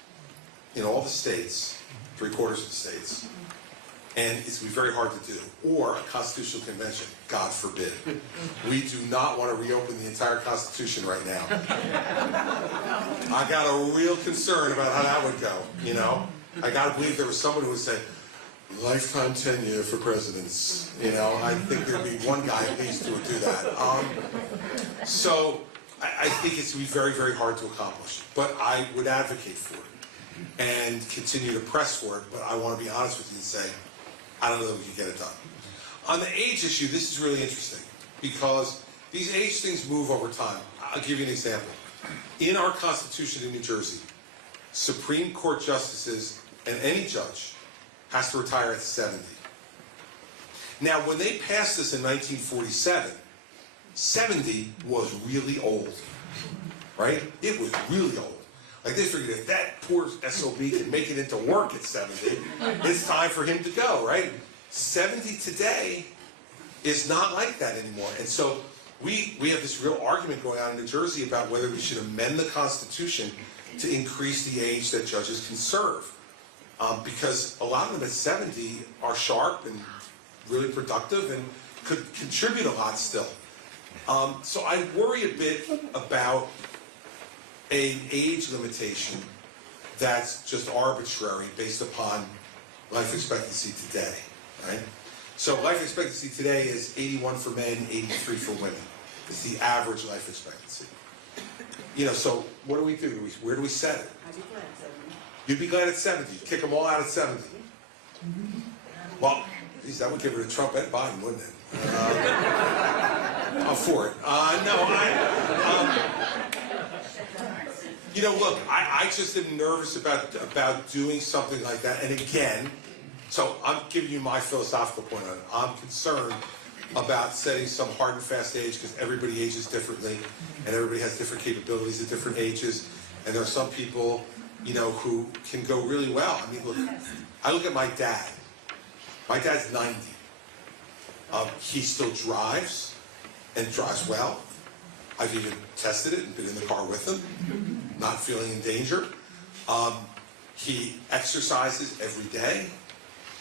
in all the states, 3/4 of the states, and it's going to be very hard to do. Or a constitutional convention, God forbid. We do not want to reopen the entire Constitution right now. I got a real concern about how that would go, you know? I got to believe there was someone who would say, lifetime tenure for presidents. You know, I think there'd be one guy at least who would do that. So I think it's going to be very, very hard to accomplish. But I would advocate for it and continue to press for it. But I want to be honest with you and say, I don't know that we can get it done. On the age issue, this is really interesting because these age things move over time. I'll give you an example. In our Constitution in New Jersey, Supreme Court justices and any judge has to retire at 70. Now, when they passed this in 1947, 70 was really old, right? It was really old. Like they figured if that poor SOB can make it into work at 70, it's time for him to go, right? 70 today is not like that anymore. And so we have this real argument going on in New Jersey about whether we should amend the Constitution to increase the age that judges can serve. Because a lot of them at 70 are sharp and really productive and could contribute a lot still. So I worry a bit about an age limitation that's just arbitrary based upon life expectancy today, right? So life expectancy today is 81 for men, 83 for women. It's the average life expectancy. You know, so what do we do? Where do we set it? You'd be glad at 70. Kick them all out at 70. Well, geez, that would give it to Trump and Biden, wouldn't it? I'm for it. You know, look, I just am nervous about doing something like that. And again, so I'm giving you my philosophical point on it. I'm concerned about setting some hard and fast age because everybody ages differently and everybody has different capabilities at different ages. And there are some people, you know, who can go really well. I mean, look, I look at my dad. My dad's 90. He still drives and drives well. I've even tested it and been in the car with him, not feeling in danger. He exercises every day.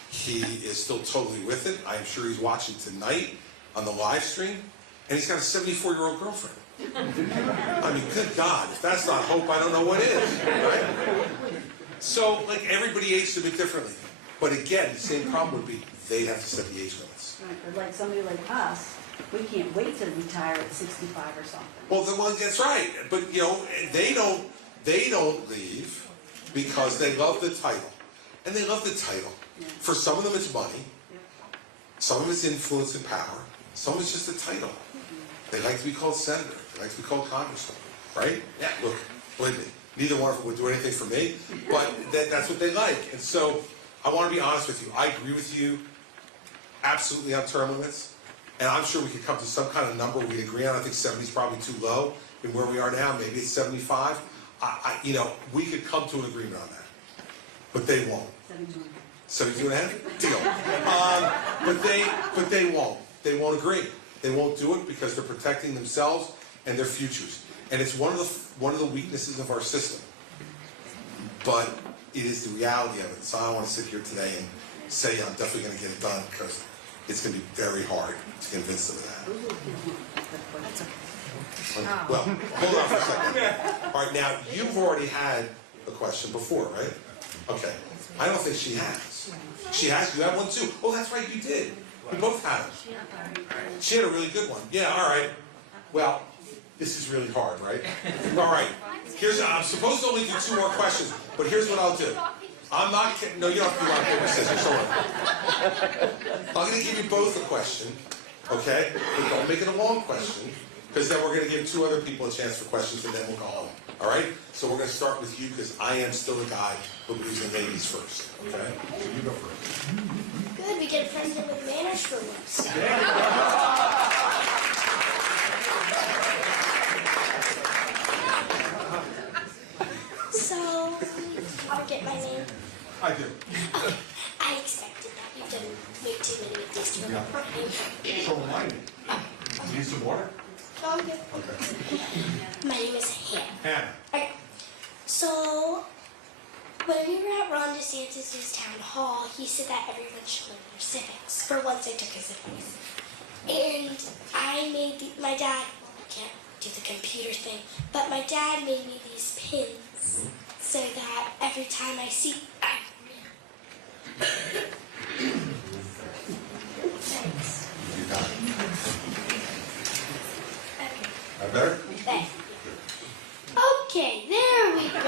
He is still totally with it. I'm sure he's watching tonight on the live stream, and he's got a 74-year-old girlfriend. I mean, good God, if that's not hope, I don't know what is, right? So, like, everybody ages a bit differently. But again, the same problem would be they have to set the age limits. Right, but like somebody like us, we can't wait to retire at 65 or something. Well, that's right. But, you know, they don't leave because they love the title. And they love the title For some of them it's money, some of it's influence and power, some of it's just a title. They like to be called senator, they like to be called congressman, right? Yeah, look, believe me, neither one of them would do anything for me, but that's what they like. And so, I want to be honest with you, I agree with you absolutely on term limits, and I'm sure we could come to some kind of number we'd agree on. I think 70 is probably too low in where we are now, maybe it's 75. We could come to an agreement on that, but they won't. 72 and a half? Deal. But they won't. They won't agree. They won't do it because they're protecting themselves and their futures. And it's one of the weaknesses of our system. But it is the reality of it. So I don't want to sit here today and say I'm definitely going to get it done because it's going to be very hard to convince them of that. Well, hold on for a second. All right, now you've already had a question before, right? Okay. I don't think she has. She has? You have one too? Oh, that's right, you did. We both had it. She had a really good one. Yeah, all right. Well, this is really hard, right? All right. I'm supposed to only do 2 more questions, but here's what I'll do. I'm not kidding. No, you don't have to do rock, paper, scissors. Don't worry. I'm going to give you both a question, okay? But don't make it a long question, because then we're going to give 2 other people a chance for questions, and then we'll go home. All right? So we're going to start with you, because I am still the guy who believes in ladies first. Okay? So you go first. Good, we get a president with manners for once. So, I'll get my name. I do. Okay, I expected that. You've done way too many of these to remember. So remind me. Need some water? Oh, I'm good. Okay. My name is Hannah. Hannah. Okay. So, when we were at Ron DeSantis' town hall, he said that everyone should learn their civics. For once, I took his advice. And my dad, well, I can't do the computer thing, but my dad made me these pins so that every time I see, thanks. You got it. Okay. I better? Thanks. Okay, there we go.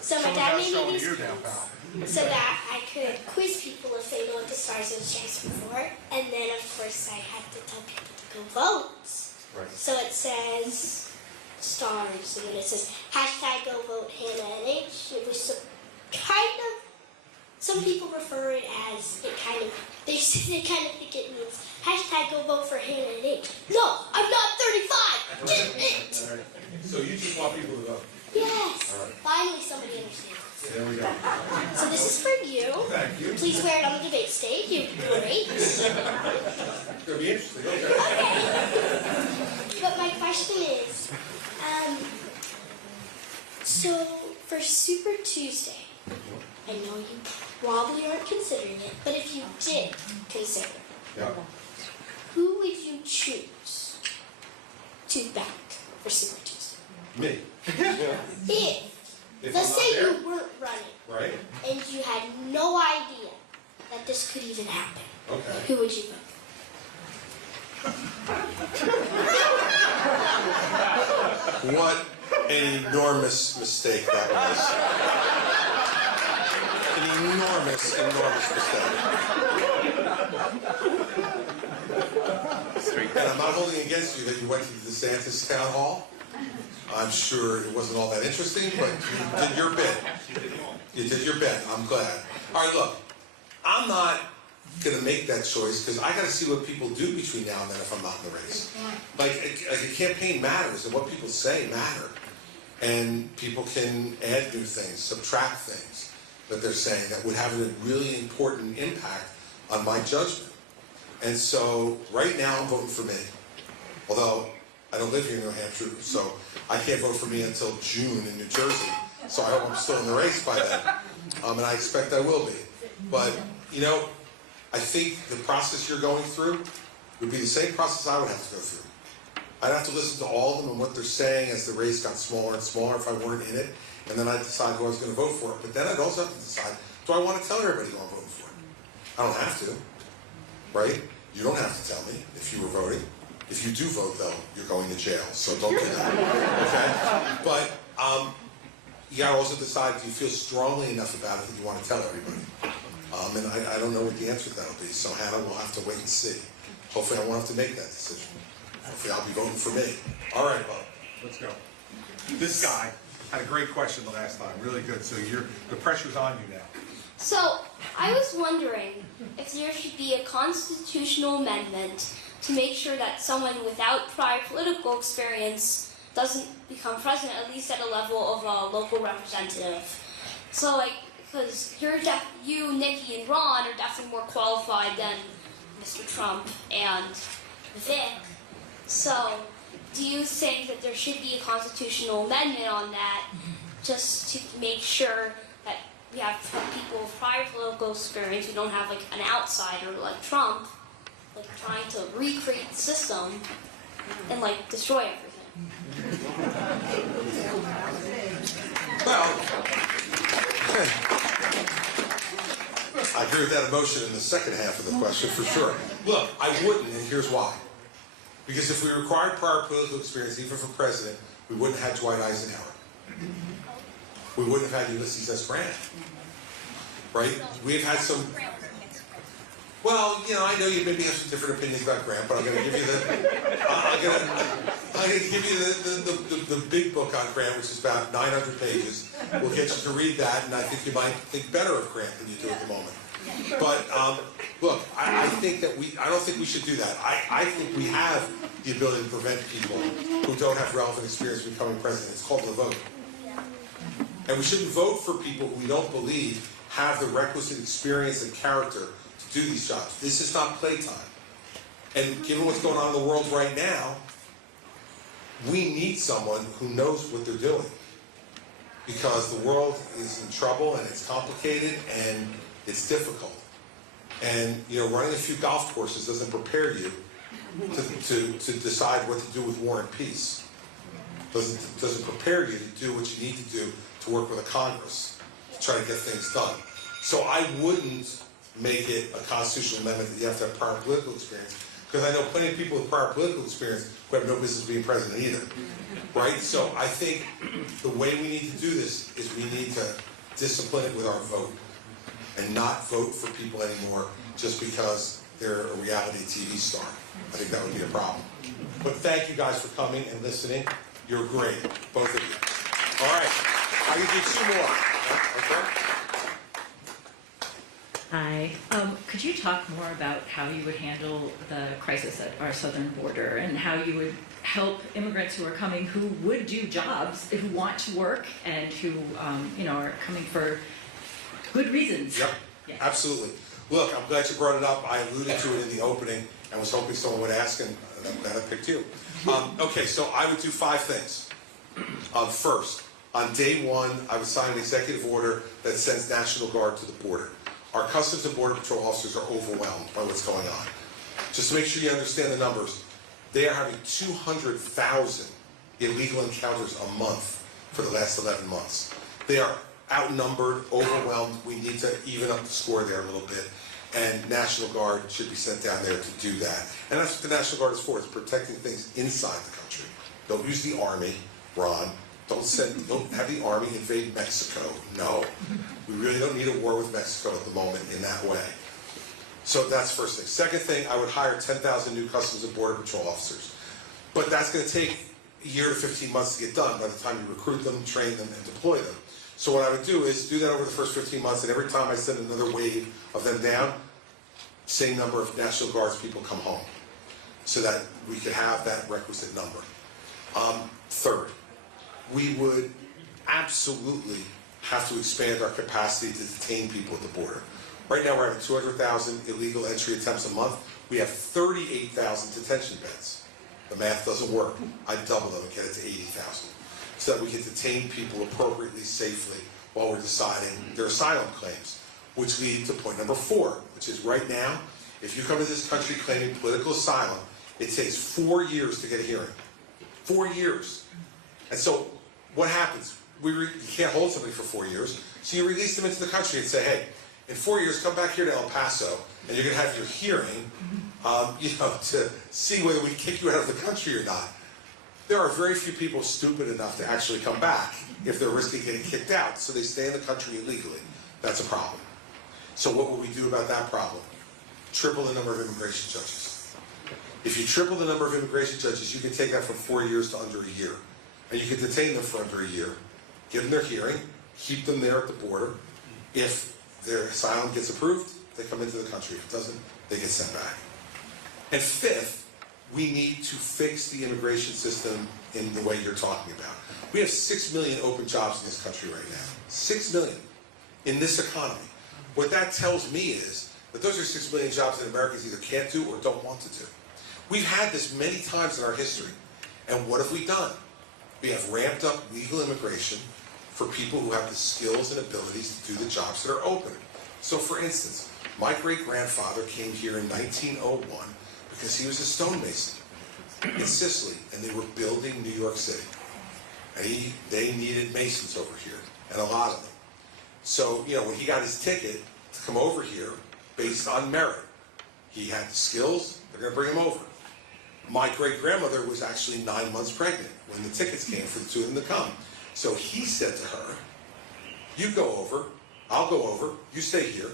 So my dad made me these so that I could quiz people if they know what the Stars and Stripes were for. And then, of course, I had to tell people to go vote. Right. So it says stars, and then it says hashtag go vote Hannah NH. It was kind of, some people refer it as, they kind of think it means hashtag go vote for Hannah NH. No, I'm not 35. Get it. So you just want people to vote? Yes. All right. Finally, somebody understands. There we go. So this is for you. Thank you. Please wear it on the debate stage. You're great. It's going to be interesting. Okay. Okay. But my question is, so for Super Tuesday, I know you probably aren't considering it, but if you did consider it, Yeah. who would you choose to back for Super Tuesday? Me. If Let's I'm say not there, you weren't running right? and you had no idea that this could even happen. Okay. Who would you vote? What an enormous mistake that was. An enormous mistake. And I'm not holding against you that you went to the DeSantis town hall. I'm sure it wasn't all that interesting, but you did your bit. You did your bit. I'm glad. All right, look. I'm not going to make that choice because I got to see what people do between now and then if I'm not in the race. Like a campaign matters, and what people say matter. And people can add new things, subtract things that they're saying that would have a really important impact on my judgment. And so right now I'm voting for me. Although I don't live here in New Hampshire, so I can't vote for me until June in New Jersey. So I hope I'm still in the race by then. And I expect I will be. But, you know, I think the process you're going through would be the same process I would have to go through. I'd have to listen to all of them and what they're saying as the race got smaller and smaller if I weren't in it, and then I'd decide who I was going to vote for. But then I'd also have to decide, do I want to tell everybody who I'm voting for? I don't have to, right? You don't have to tell me if you were voting. If you do vote, though, you're going to jail, so don't do that, okay? But you gotta also decide if you feel strongly enough about it that you want to tell everybody. And I don't know what the answer to that'll be, so Hannah will have to wait and see. Hopefully I won't have to make that decision. Hopefully I'll be voting for me. All right, Bob. Let's go. This guy had a great question the last time, really good, so the pressure's on you now. So, I was wondering if there should be a constitutional amendment to make sure that someone without prior political experience doesn't become president, at least at a level of a local representative. So, like, because you, Nikki, and Ron are definitely more qualified than Mr. Trump and Vic. So, do you think that there should be a constitutional amendment on that, just to make sure that we have people with prior political experience, we don't have like an outsider like Trump, like trying to recreate the system and like destroy everything? Well, I agree with that emotion in the second half of the question for sure. Look, I wouldn't, and here's why. Because if we required prior political experience, even for president, we wouldn't have had Dwight Eisenhower. We wouldn't have had Ulysses S. Grant. Right? We've had some... Well, you know, I know you maybe have some different opinions about Grant, but I'm going to give you the big book on Grant, which is about 900 pages. We'll get you to read that, and I think you might think better of Grant than you do at the moment. But look, I think that I don't think we should do that. I think we have the ability to prevent people who don't have relevant experience from becoming president. It's called the vote. And we shouldn't vote for people who we don't believe have the requisite experience and character to do these jobs. This is not playtime. And given what's going on in the world right now, we need someone who knows what they're doing. Because the world is in trouble and it's complicated and it's difficult. And you know, running a few golf courses doesn't prepare you to decide what to do with war and peace. Doesn't prepare you to do what you need to do to work with a Congress to try to get things done. So I wouldn't make it a constitutional amendment that you have to have prior political experience, because I know plenty of people with prior political experience who have no business being president either, right? So I think the way we need to do this is we need to discipline it with our vote and not vote for people anymore just because they're a reality TV star. I think that would be a problem. But thank you guys for coming and listening. You're great, both of you. All right, I can do two more. Okay? Hi. Could you talk more about how you would handle the crisis at our southern border and how you would help immigrants who are coming who would do jobs, who want to work, and who are coming for good reasons? Yep, Yeah. absolutely. Look, I'm glad you brought it up. I alluded to it in the opening and was hoping someone would ask, and I'm glad I picked you. Okay, so I would do 5 things. First, on day 1, I would sign an executive order that sends National Guard to the border. Our Customs and Border Patrol officers are overwhelmed by what's going on. Just to make sure you understand the numbers, they are having 200,000 illegal encounters a month for the last 11 months. They are outnumbered, overwhelmed. We need to even up the score there a little bit. And National Guard should be sent down there to do that. And that's what the National Guard is for. It's protecting things inside the country. Don't use the Army, Ron. Don't have the Army invade Mexico. No. We really don't need a war with Mexico at the moment in that way. So that's the first thing. Second thing, I would hire 10,000 new Customs and Border Patrol officers. But that's going to take a year to 15 months to get done by the time you recruit them, train them, and deploy them. So what I would do is do that over the first 15 months, and every time I send another wave of them down, same number of National Guards people come home, so that we could have that requisite number. Third, we would absolutely have to expand our capacity to detain people at the border. Right now we're having 200,000 illegal entry attempts a month. We have 38,000 detention beds. The math doesn't work. I'd double them and get it to 80,000. So that we can detain people appropriately, safely, while we're deciding their asylum claims. Which lead to point number 4, which is right now, if you come to this country claiming political asylum, it takes 4 years to get a hearing. 4 years. And so, what happens? You can't hold somebody for 4 years, so you release them into the country and say, hey, in 4 years, come back here to El Paso, and you're going to have your hearing, to see whether we kick you out of the country or not. There are very few people stupid enough to actually come back if they're risking getting kicked out, so they stay in the country illegally. That's a problem. So what will we do about that problem? Triple the number of immigration judges. If you triple the number of immigration judges, you can take that from 4 years to under a year. And you can detain them for under a year, give them their hearing, keep them there at the border. If their asylum gets approved, they come into the country. If it doesn't, they get sent back. And fifth, we need to fix the immigration system in the way you're talking about. We have 6 million open jobs in this country right now. 6 million in this economy. What that tells me is that those are 6 million jobs that Americans either can't do or don't want to do. We've had this many times in our history. And what have we done? We have ramped up legal immigration for people who have the skills and abilities to do the jobs that are open. So for instance, my great-grandfather came here in 1901 because he was a stonemason in Sicily, and they were building New York City. And they needed masons over here, and a lot of them. So, when he got his ticket to come over here based on merit, he had the skills, they're going to bring him over. My great-grandmother was actually 9 months pregnant when the tickets came for the two of them to come. So he said to her, you go over, I'll go over, you stay here,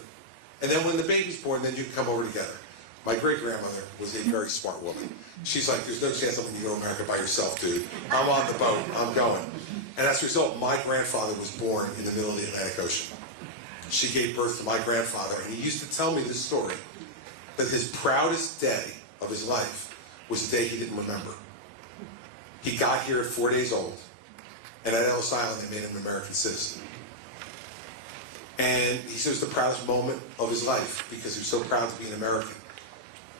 and then when the baby's born, then you can come over together. My great-grandmother was a very smart woman. She's like, there's no chance I'm going to go to America by yourself, dude. I'm on the boat, I'm going. And as a result, my grandfather was born in the middle of the Atlantic Ocean. She gave birth to my grandfather, and he used to tell me this story, that his proudest day of his life was the day he didn't remember. He got here at 4 days old, and at Ellis Island they made him an American citizen. And he said it was the proudest moment of his life because he was so proud to be an American.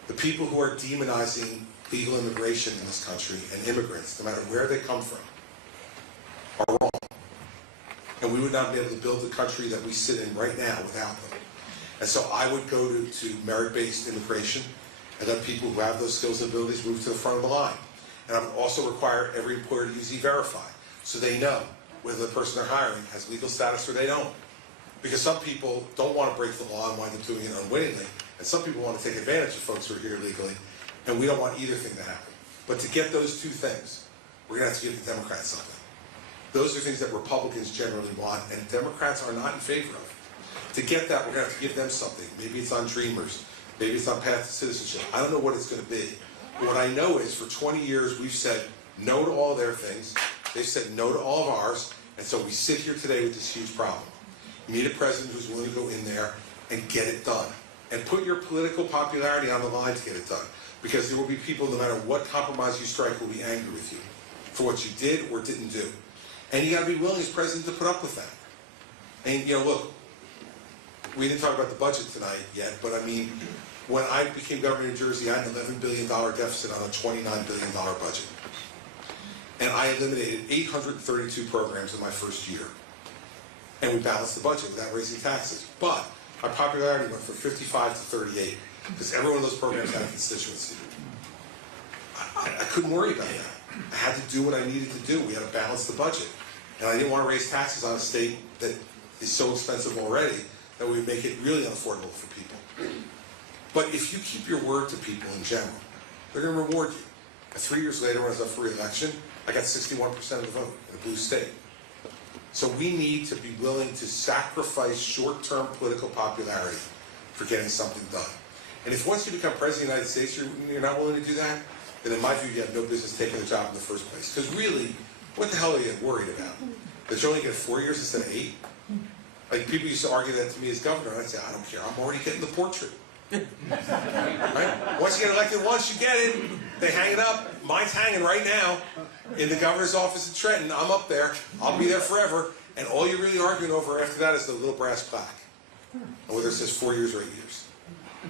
The people who are demonizing legal immigration in this country and immigrants, no matter where they come from, are wrong. And we would not be able to build the country that we sit in right now without them. And so I would go to merit-based immigration and let people who have those skills and abilities move to the front of the line. And I would also require every employer to use E-Verify so they know whether the person they're hiring has legal status or they don't. Because some people don't want to break the law and wind up doing it unwittingly, and some people want to take advantage of folks who are here legally, and we don't want either thing to happen. But to get those two things, we're going to have to give the Democrats something. Those are things that Republicans generally want, and Democrats are not in favor of. To get that, we're going to have to give them something. Maybe it's on Dreamers. Maybe it's on Path to Citizenship. I don't know what it's going to be. But what I know is for 20 years, we've said no to all their things. They've said no to all of ours. And so we sit here today with this huge problem. You need a president who's willing to go in there and get it done. And put your political popularity on the line to get it done. Because there will be people, no matter what compromise you strike, who will be angry with you for what you did or didn't do. And you got to be willing as president to put up with that. And, look, we didn't talk about the budget tonight yet, but I mean, when I became governor of New Jersey, I had an $11 billion deficit on a $29 billion budget. And I eliminated 832 programs in my first year. And we balanced the budget without raising taxes. But my popularity went from 55 to 38, because every one of those programs had a constituency. I couldn't worry about that. I had to do what I needed to do. We had to balance the budget. And I didn't want to raise taxes on a state that is so expensive already that we would make it really unaffordable for people. But if you keep your word to people in general, they're going to reward you. And 3 years later, when I was up for re-election, I got 61% of the vote in a blue state. So we need to be willing to sacrifice short-term political popularity for getting something done. And if once you become president of the United States, you're not willing to do that, then in my view, you have no business taking the job in the first place. Because really, what the hell are you worried about? That you only get 4 years instead of 8? Like, people used to argue that to me as governor, and I'd say, I don't care, I'm already getting the portrait. Right? Once you get elected once, you get it. They hang it up. Mine's hanging right now in the governor's office in Trenton. I'm up there. I'll be there forever. And all you're really arguing over after that is the little brass plaque. And whether it says 4 years or 8 years.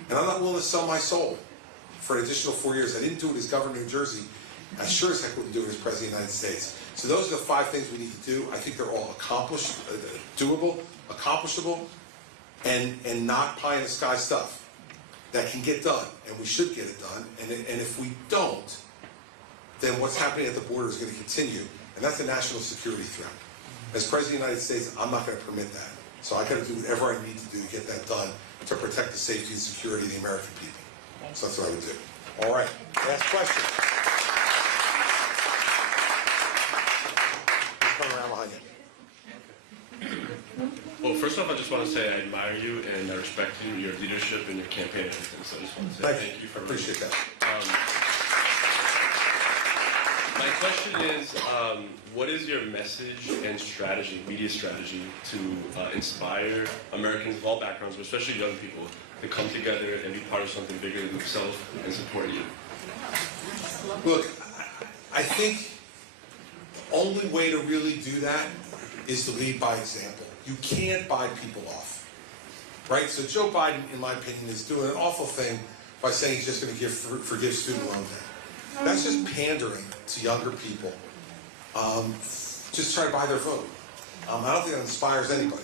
And I'm not willing to sell my soul for an additional 4 years. I didn't do it as governor of New Jersey. I sure as heck wouldn't do it as president of the United States. So those are the 5 things we need to do. I think they're all accomplished, doable, accomplishable, and not pie-in-the-sky stuff that can get done, and we should get it done. And if we don't, then what's happening at the border is going to continue, and that's a national security threat. As president of the United States, I'm not going to permit that. So I got to do whatever I need to do to get that done to protect the safety and security of the American people. So that's what I would do. All right, last question. want to say I admire you and I respect you, your leadership and your campaign and everything. So I just want to say thank you for Appreciate that. My question is, what is your message and strategy, media strategy, to inspire Americans of all backgrounds, but especially young people, to come together and be part of something bigger than themselves and support you? Look, I think the only way to really do that is to lead by example. You can't buy people off, right? So Joe Biden, in my opinion, is doing an awful thing by saying he's just going to forgive student loan debt. That's just pandering to younger people, just try to buy their vote. I don't think that inspires anybody.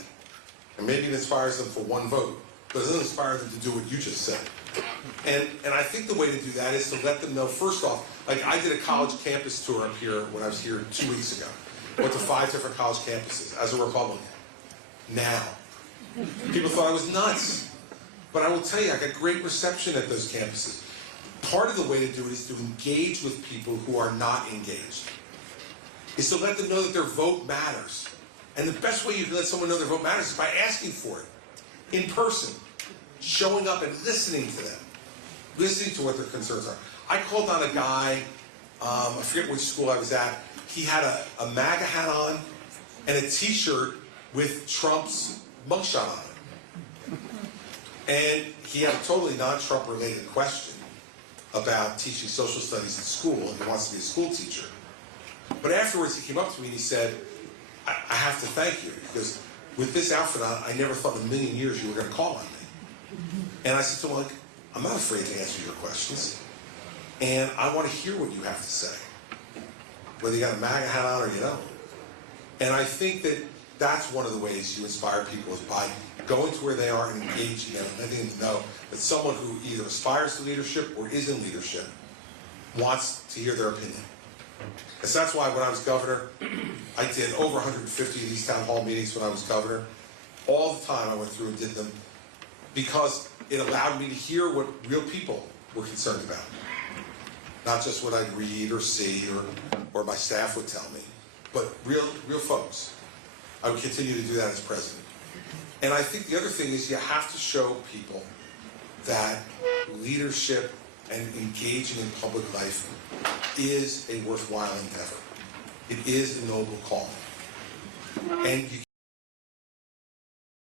And maybe it inspires them for one vote, but it doesn't inspire them to do what you just said. And I think the way to do that is to let them know, first off, like I did a college campus tour up here when I was here 2 weeks ago. Went to 5 different college campuses as a Republican. Now, people thought I was nuts. But I will tell you, I got great reception at those campuses. Part of the way to do it is to engage with people who are not engaged. Is to let them know that their vote matters. And the best way you can let someone know their vote matters is by asking for it. In person. Showing up and listening to them. Listening to what their concerns are. I called on a guy, I forget which school I was at. He had a MAGA hat on and a t-shirt with Trump's mugshot on it. And he had a totally non-Trump related question about teaching social studies in school, and he wants to be a school teacher. But afterwards he came up to me and he said, I have to thank you, because with this outfit on, I never thought in a million years you were going to call on me. And I said to him, I'm not afraid to answer your questions. And I want to hear what you have to say. Whether you got a MAGA hat on or you don't. And I think that that's one of the ways you inspire people, is by going to where they are and engaging them and letting them know that someone who either aspires to leadership or is in leadership wants to hear their opinion. And so that's why when I was governor, I did over 150 of these town hall meetings when I was governor. All the time I went through and did them, because it allowed me to hear what real people were concerned about. Not just what I'd read or see or my staff would tell me, but real folks. I would continue to do that as president. And I think the other thing is you have to show people that leadership and engaging in public life is a worthwhile endeavor. It is a noble calling. And you